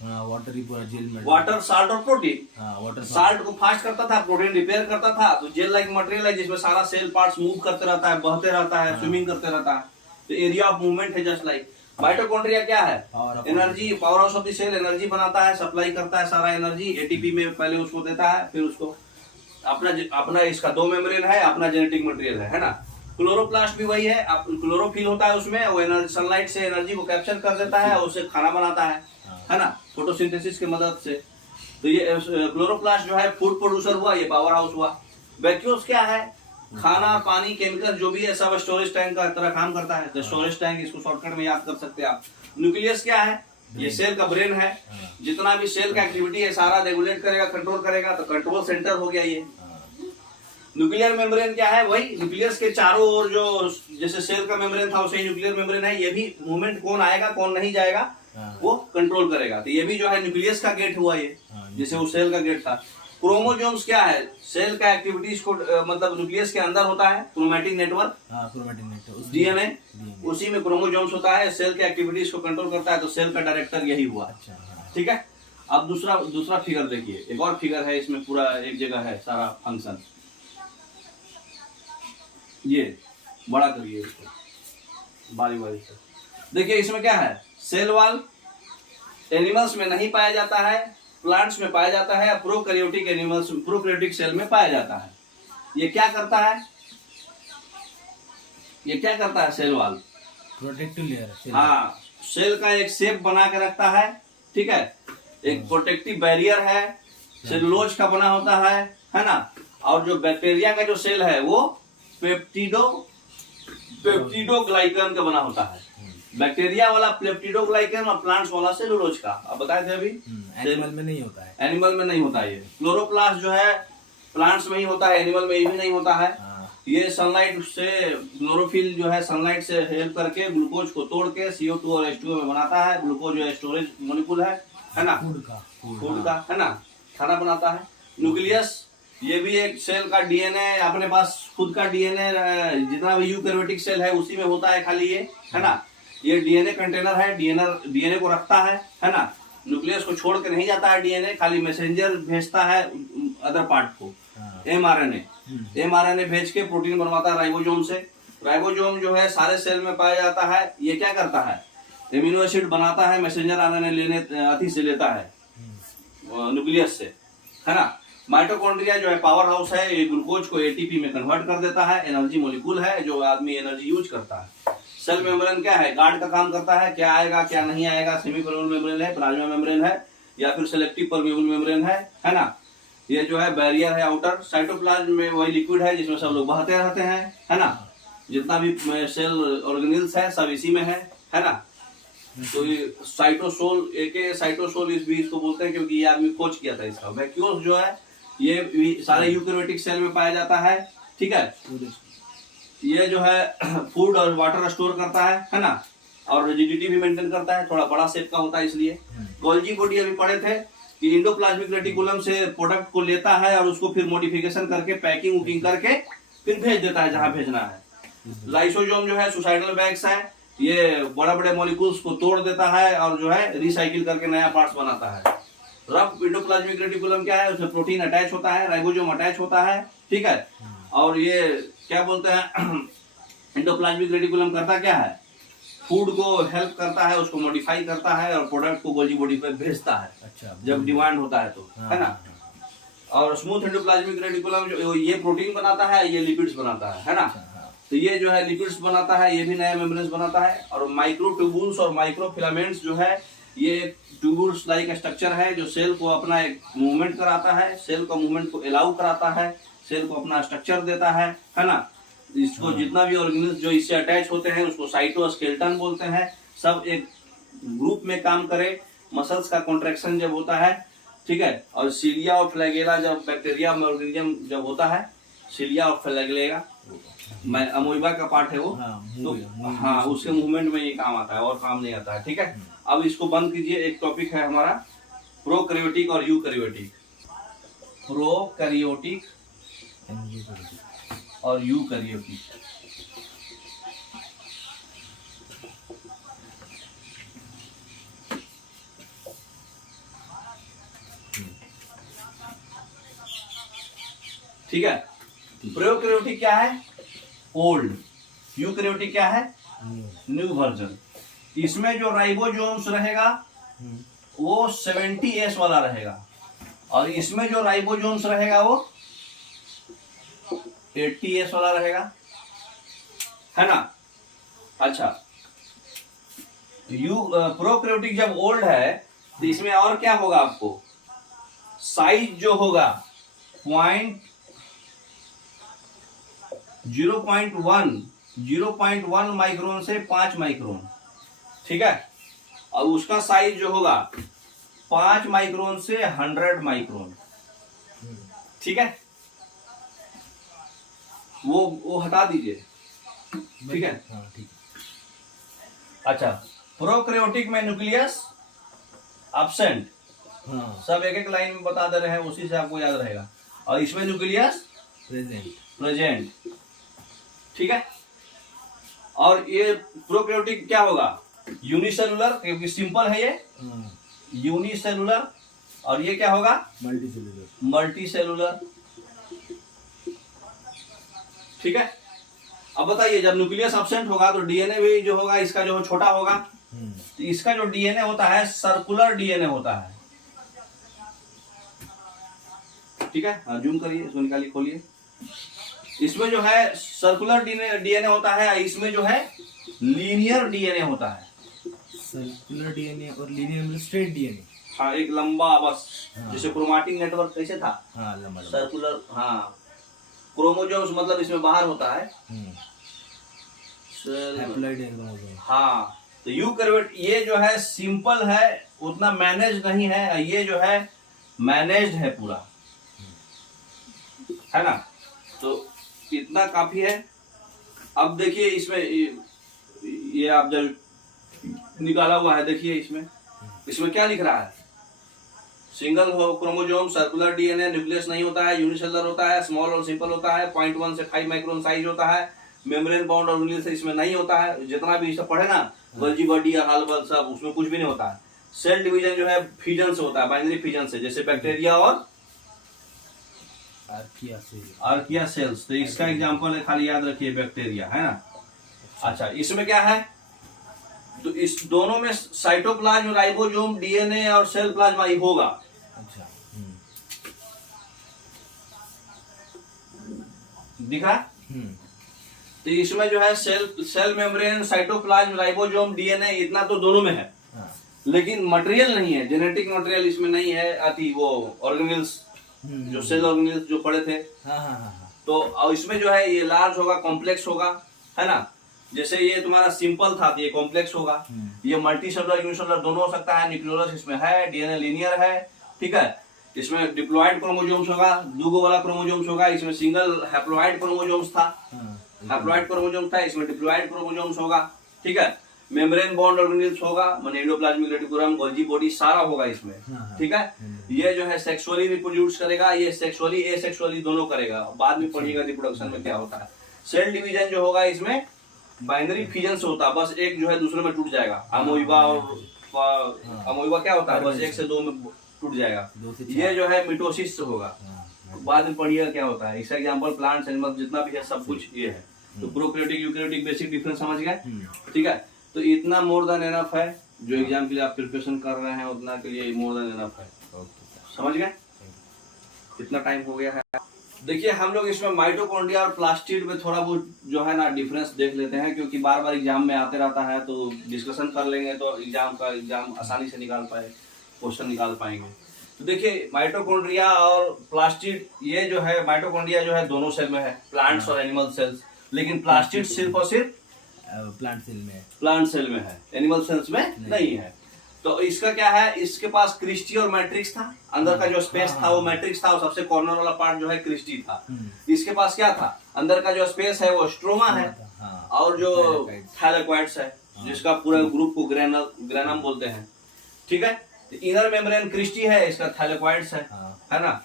वाटर ही पूरा जेल में, वाटर, साल्ट और प्रोटीन। वाटर साल्ट को फास्ट करता था, प्रोटीन रिपेयर करता था। तो जेल लाइक मटेरियल है जिसमें सारा सेल पार्ट्स मूव करते रहता है, बहते रहता है, स्विमिंग करते रहता है। तो एरिया ऑफ मूवमेंट है जस्ट लाइक। माइटोकॉन्ड्रिया क्या है? Energy, power house of the cell. Energy बनाता है, सप्लाई करता है सारा एनर्जी एटीपी में, पहले उसको देता है, फिर उसको अपना इसका 2 मेम्ब्रेन है, अपना जेनेटिक मटेरियल है ना। क्लोरोप्लास्ट भी वही है, क्लोरोफिल होता है उसमें, वो एनर्जी सनलाइट से एनर्जी को कैप्चर कर देता है और उससे खाना बनाता है ना, फोटोसिंथेसिस की मदद से। तो ये क्लोरोप्लास्ट जो है फूड प्रोड्यूसर हुआ, ये पावर हाउस हुआ। वैक्यूल्स क्या है? खाना, पानी, केमिकल जो भी है सब स्टोरेज टैंक का तरह काम करता है। तो स्टोरेज टैंक, इसको शॉर्टकट में याद कर सकते हैं आप। न्यूक्लियस क्या है? ये सेल का ब्रेन है। जितना भी सेल का एक्टिविटी है सारा रेगुलेट करेगा, कंट्रोल करेगा। तो कंट्रोल सेंटर हो गया ये। न्यूक्लियर मेम्ब्रेन क्या है? वही न्यूक्लियस के चारों ओर जो जैसे सेल का मेम्ब्रेन था वैसे ही न्यूक्लियर मेम्ब्रेन है। ये भी मूवमेंट कौन आएगा कौन नहीं जाएगा वो कंट्रोल करेगा। तो ये भी जो है न्यूक्लियस का गेट हुआ ये, जैसे वो सेल का गेट था। क्रोमोसोम्स क्या है? सेल का एक्टिविटीज को मतलब न्यूक्लियस के अंदर होता है क्रोमैटिक नेटवर्क, डीएनए, उसी में क्रोमोसोम्स होता है। सेल के एक्टिविटीज को कंट्रोल करता है, तो सेल का डायरेक्टर यही हुआ। ठीक है, अब दूसरा फिगर देखिए। एक और फिगर है इसमें, पूरा एक जगह है सारा फंक्शन। ये बड़ा करिए इसको, बारी बारी से देखिए। इसमें क्या है? सेल वाल एनिमल्स में नहीं पाया जाता है, प्लांट्स में पाया जाता है, प्रोकैरियोटिक एनिमल्स, प्रोकैरियोटिक सेल में पाया जाता है। ये क्या करता है? ये क्या करता है? Cell wall protective layer. हाँ, सेल का एक शेप बना के रखता है। ठीक है, एक प्रोटेक्टिव बैरियर है, सेलुलोज का बना होता है ना। और जो बैक्टीरिया का जो सेल है वो पेप्टिडोग्लाइकन का बना होता है। बैक्टीरिया वाला प्लेप्टिडोग्लाइकन और प्लांट्स वाला सेलुलोज का, अब बताए थे अभी। एनिमल में नहीं होता है। एनिमल में नहीं होता है ये। क्लोरोप्लास्ट जो है प्लांट्स में ही होता है, एनिमल में ये भी नहीं होता है। ये सनलाइट से, क्लोरोफिल जो है सनलाइट से हेल्प करके ग्लूकोज को तोड़ के CO2 और H2O में बनाता है। ग्लूकोज जो है स्टोरेज मॉलिक्यूल है ना, फूड का है ना, खाना बनाता है। न्यूक्लियस, ये भी एक सेल का डीएनए, अपने पास खुद का डीएनए, जितना भी यूकैरियोटिक सेल है उसी में होता है खाली ये, है ना। ये डीएनए कंटेनर है, डीएनए को रखता है ना। न्यूक्लियस को छोड़ के नहीं जाता है डीएनए, खाली मैसेंजर भेजता है अदर पार्ट को। एमआरएनए भेज के प्रोटीन बनवाता है राइबोसोम से। राइबोसोम जो है सारे सेल में पाया जाता है। ये क्या करता है, एमिनो एसिड बनाता है, मैसेंजर आरएनए लेने अति से लेता है न्यूक्लियस से, है ना। माइटोकॉन्ड्रिया जो है पावर हाउस है, ये ग्लूकोज को एटीपी में कन्वर्ट कर देता है। एनर्जी मॉलिक्यूल है जो आदमी एनर्जी यूज करता है। सेल मेम्ब्रेन क्या है, गार्ड का काम करता है, क्या आएगा क्या नहीं आएगा। सेमी परमेबल मेम्ब्रेन है, प्लाज्मा मेम्ब्रेन है, या फिर सेलेक्टिव परमेबल मेम्ब्रेन है ना। ये जो है बैरियर है आउटर। साइटोप्लाज्म में वही लिक्विड है जिसमें सब लोग बहते रहते हैं, है ना। जितना भी सेल ऑर्गेनिल्स है सब इसी में है ना। तो ये साइटोसोल, एक साइटोसोल इस भी इसको बोलते हैं क्योंकि ये आदमी खोज किया था इसका। वैक्यूल्स जो है ये सारे यूकैरियोटिक सेल में पाया जाता है, ठीक है। ये जो है फूड और वाटर स्टोर करता है ना, और रिजिडिटी भी मेंटेन करता है, थोड़ा बड़ा शेप का होता है इसलिए। गोल्जी बॉडी अभी पढ़े थे कि इंडोप्लाज्मिक रेटिकुलम से प्रोडक्ट को लेता है और उसको फिर मॉडिफिकेशन करके पैकिंग वुकिंग करके फिर भेज देता है जहां भेजना है। लाइसोसोम जो है सुसाइडल बैग्स है, ये बड़े बड़े मॉलिक्यूल्स को तोड़ देता है और जो है रिसाइकिल करके नया पार्ट्स बनाता है। रफ इंडोप्लाज्मिक रेटिकुलम क्या है, उसमें प्रोटीन अटैच होता है, राइबोसोम अटैच होता है, ठीक है। और ये क्या बोलते हैं इंडोप्लाज्मिक रेटिकुलम करता क्या है, फूड को हेल्प करता है, उसको मॉडिफाई करता है और प्रोडक्ट को गोल्जी बॉडी पे भेजता है। अच्छा, जब डिमांड होता है तो, है ना। और स्मूथ एंडोप्लाज्मिक रेटिकुलम जो ये प्रोटीन बनाता है, ये लिपिड्स बनाता है ना। तो ये जो है लिपिड्स बनाता है, ये भी नया मेम्ब्रेन्स बनाता है। और माइक्रोट्यूबुल्स और माइक्रोफिलामेंट्स जो है ये ट्यूबुल्स लाइक स्ट्रक्चर है जो सेल को अपना एक मूवमेंट कराता है, सेल का मूवमेंट को अलाउ कराता है, सेल को अपना स्ट्रक्चर देता है ना। इसको जितना भी ऑर्गेनिल्स जो इससे अटैच होते हैं उसको साइटोस्केलेटन बोलते हैं। सब एक ग्रुप में काम करे, मसल्स का कॉन्ट्रैक्शन जब होता है, ठीक है। और सीलिया और फ्लैगेला जब बैक्टीरिया ऑर्गेनिज्म जब होता है, सीलिया और फ्लैगेला अमोइबा का पार्ट है वो, तो हाँ उसके मूवमेंट में ये काम आता है और काम नहीं आता है, ठीक है। अब इसको बंद कीजिए। एक टॉपिक है हमारा प्रोकैरियोटिक और यूकैरियोटिक। प्रोकैरियोटिक और यूकैरियोटिक। ठीक है। प्रोकैरियोटिक क्या है, ओल्ड। यूकैरियोटिक क्या है, न्यू वर्जन। इसमें जो राइबोसोम्स रहेगा वो 70S वाला रहेगा, और इसमें जो राइबोसोम्स रहेगा वो 80S वाला रहेगा, है ना। अच्छा, प्रोकैरियोटिक जब ओल्ड है तो इसमें और क्या होगा, आपको साइज जो होगा 0.1 माइक्रोन से 5 माइक्रोन, ठीक है। और उसका साइज जो होगा 5 माइक्रोन से 100 माइक्रोन, ठीक है। वो हटा दीजिए, ठीक है। अच्छा, प्रोकैरियोटिक में न्यूक्लियस एब्सेंट, सब एक एक लाइन में बता दे रहे हैं, उसी से आपको याद रहेगा। और इसमें न्यूक्लियस प्रेजेंट, ठीक है। और ये प्रोकैरियोटिक क्या होगा, यूनिसेलुलर, क्योंकि सिंपल है ये, यूनिसेलुलर। और ये क्या होगा, मल्टीसेलुलर, ठीक है। अब बताइए, जब न्यूक्लियस एब्सेंट होगा तो डीएनए भी जो होगा इसका जो छोटा होगा। तो इसका जो डीएनए होता है सर्कुलर डीएनए होता है, ठीक है। जूम करिए, इसको निकालिए, खोलिए। इसमें जो है सर्कुलर डीएनए होता है, इसमें जो है लीनियर डीएनए होता है। सर्कुलर डीएनए और लीनियर मतलब स्ट्रेट डीएनए। हाँ, एक लंबा बस, जैसे क्रोमैटिक नेटवर्क कैसे था, हाँ लंबा सर्कुलर। हाँ, क्रोमोसोम्स मतलब इसमें बाहर होता है। हाँ, तो यूकैरियोट ये जो है सिंपल है, उतना मैनेज नहीं है, ये जो है मैनेज्ड है पूरा, है ना। तो इतना काफी है। अब देखिए इसमें ये आप जब निकाला हुआ है, देखिए इसमें क्या लिख रहा है, single chromosome, circular DNA, nucleus नहीं होता है, यूनिसेलुलर होता है, स्मॉल और सिंपल होता है, 0.1 से 5 माइक्रोन साइज होता है, मेम्ब्रेन बाउंड ऑर्गेनेल से इसमें नहीं होता है। जितना भी इसे पढ़े ना, गोल्जी बॉडी या हाल बल सब, उसमें कुछ भी नहीं होता है। सेल डिवीजन जो है फिजन से होता है, बाइनरी फिजन से, जैसे बैक्टीरिया और आर्किया सेल्स। तो इसका एग्जांपल है, खाली याद रखिए, बैक्टीरिया, है ना। अच्छा, इसमें क्या है, तो इस दोनों में साइटोप्लाज्म, राइबोसोम, डीएनए और सेल प्लाज्मा ही होगा। अच्छा, दिख रहा है। तो इसमें जो है cell membrane, cytoplasm, ribosome, DNA, इतना तो दोनों में है, लेकिन मटेरियल नहीं है, जेनेटिक मटेरियल इसमें नहीं है। आती वो ऑर्गेनेल्स, जो सेल ऑर्गेनेल्स जो पढ़े थे, तो और इसमें जो है ये लार्ज होगा, कॉम्प्लेक्स होगा, है ना। जैसे ये तुम्हारा सिंपल था, तो ये कॉम्प्लेक्स होगा। ये मल्टी सेलुलर, यूनिसेलुलर दोनों हो सकता है। न्यूक्लियोलस इसमें है, डीएनए लीनियर है, ठीक है। इसमें डिप्लॉइड क्रोमोसोम्स होगा, 2 वाला क्रोमोसोम्स होगा। इसमें सिंगल हैप्लॉइड क्रोमोसोम्स था, हैप्लॉइड क्रोमोसोम्स था, इसमें डिप्लॉइड क्रोमोसोम्स होगा, ठीक है। मेम्ब्रेन बॉन्ड ऑर्गेनेल्स होगा, माने एंडोप्लाज्मिक रेटिकुलम, गोल्जी बॉडी सारा होगा इसमें, ठीक है। ये जो है सेक्सुअली रिप्रोड्यूस करेगा, ये सेक्सुअली एसेक्सुअली दोनों करेगा। बाद में पढ़िएगा रिप्रोडक्शन में क्या होता है। सेल डिवीजन जो होगा इसमें बाइनरी फिजन से होता है, बस एक जो है दूसरे में टूट जाएगा। अमोइबा और अमोइबा क्या होता है, बस 1 से 2 में टूट जाएगा। ये जो है मिटोसिस से होगा, बाद में पढ़िएगा क्या होता है। इसका एग्जांपल प्लांट्स, एनिमल्स, जितना भी है सब कुछ ये है। तो प्रोकैरियोटिक, यूकैरियोटिक बेसिक डिफरेंस समझ गए, ठीक है। तो इतना मोर देन एनफ है, जो एग्जाम के लिए आप प्रिपरेशन कर रहे हैं उतना के लिए मोर देन एनफ है, समझ गए। कितना टाइम हो गया है। देखिए हम लोग इसमें माइटोकॉन्ड्रिया और प्लास्टिड में थोड़ा बहुत जो है ना डिफरेंस देख लेते हैं, क्योंकि बार बार एग्जाम में आते रहता है, तो डिस्कशन कर लेंगे तो एग्जाम आसानी से निकाल पाए, क्वेश्चन निकाल पाएंगे। तो देखिए माइटोकॉन्ड्रिया और प्लास्टिड, ये जो है माइटोकॉन्ड्रिया जो है दोनों सेल में है, प्लांट्स और एनिमल सेल्स, लेकिन प्लास्टिड सिर्फ और सिर्फ प्लांट सेल में है, एनिमल सेल्स में नहीं है। तो इसका क्या है, इसके पास क्रिस्टी और मैट्रिक्स था, अंदर का जो स्पेस था वो मैट्रिक्स था, और सबसे कॉर्नर वाला पार्ट जो है क्रिस्टी था। इसके पास क्या था, अंदर का जो स्पेस है वो स्ट्रोमा है, और जो थैलेक्वाइड्स है, जिसका पूरा ग्रुप को ग्रेनम बोलते हैं, ठीक है। इनर मेम्ब्रेन क्रिस्टी है, इसका थैलेक्वाइड्स है ना।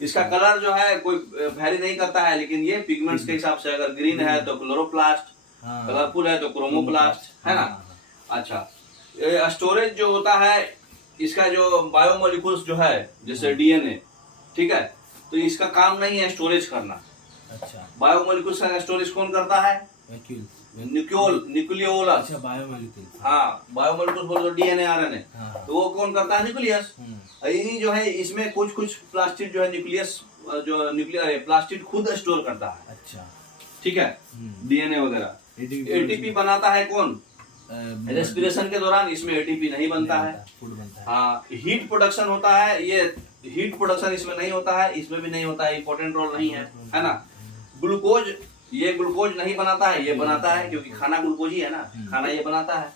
इसका कलर जो है कोई वेरी नहीं करता है, लेकिन ये पिगमेंट्स के हिसाब से, अगर ग्रीन है तो क्लोरोप्लास्ट, कलरफुल है तो क्रोमोप्लास्ट, है ना। अच्छा, स्टोरेज जो होता है इसका, जो बायोमोलिक्यूल्स जो है जैसे डीएनए, ठीक है, तो इसका काम नहीं है स्टोरेज करना। अच्छा, बायोमोलिक्यूल्स का स्टोरेज कौन करता है, न्यूक्लियोलस। अच्छा, बायोमोलिक्यूल्स, हाँ, बायोमोलिक्यूल्स बोलो डीएनए आरएनए, तो वो कौन करता है, न्यूक्लियस। यही जो है इसमें कुछ प्लास्टिड जो है न्यूक्लियस, जो न्यूक्लियर प्लास्टिड खुद स्टोर करता है। अच्छा, ठीक है, डीएनए वगैरह। एटीपी बनाता है कौन, रेस्पिरेशन के दौरान, इसमें एटीपी नहीं बनता है। हाँ, हीट प्रोडक्शन होता है, ये हीट प्रोडक्शन इसमें नहीं होता है, इसमें भी नहीं होता है, इंपॉर्टेंट रोल नहीं है ना। ग्लूकोज, ये ग्लूकोज नहीं बनाता है, ये बनाता है, क्योंकि खाना ग्लूकोज ही है ना, खाना ये बनाता है,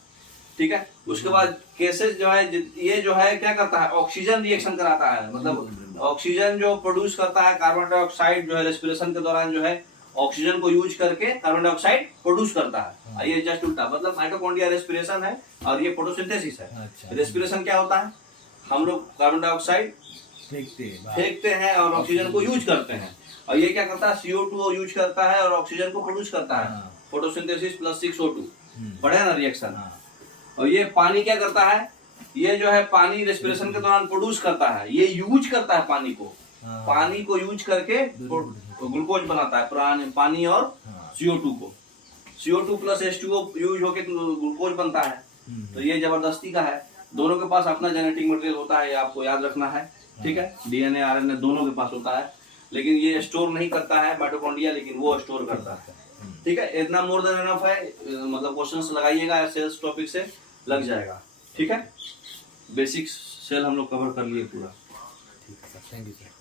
ठीक है। उसके बाद केसेस जो है, ये जो है क्या करता है, ऑक्सीजन रिएक्शन कराता है, मतलब ऑक्सीजन जो प्रोड्यूस करता है, कार्बन डाइऑक्साइड जो है रेस्पिरेशन के दौरान जो है ऑक्सीजन को यूज करके कार्बन डाइऑक्साइड प्रोड्यूस करता है। ये जस्ट उल्टा, मतलब माइटोकॉन्ड्रिया रेस्पिरेशन है और ये फोटोसिंथेसिस है। अच्छा, रेस्पिरेशन क्या होता है, हम लोग कार्बन डाइऑक्साइड फेंकते हैं और ऑक्सीजन को यूज करते हैं, और ये क्या करता है, CO2 यूज करता है और ऑक्सीजन को प्रोड्यूस करता है। फोटोसिंथेसिस प्लस 6O2 पढ़े ना रिएक्शन। और ये पानी क्या करता है, ये जो है पानी रेस्पिरेशन के दौरान प्रोड्यूस करता है, ये यूज करता है पानी को, पानी को यूज करके ग्लूकोज बनाता है, पानी और CO2 को, CO2 प्लस H2O यूज होके ग्लूकोज बनता है। तो ये जबरदस्ती का है, दोनों के पास अपना जेनेटिक मटेरियल होता है, ये आपको याद रखना है, ठीक है। डीएनए आरएनए दोनों के पास होता है, लेकिन ये स्टोर नहीं करता है माइटोकॉन्ड्रिया, लेकिन वो स्टोर करता है, ठीक है। इतना मोर देन एनफ है, मतलब क्वेश्चंस लगाइएगा, सेल्स टॉपिक से लग जाएगा, ठीक है। बेसिक सेल हम लोग कवर कर लिए पूरा, ठीक है सर, थैंक यू सर।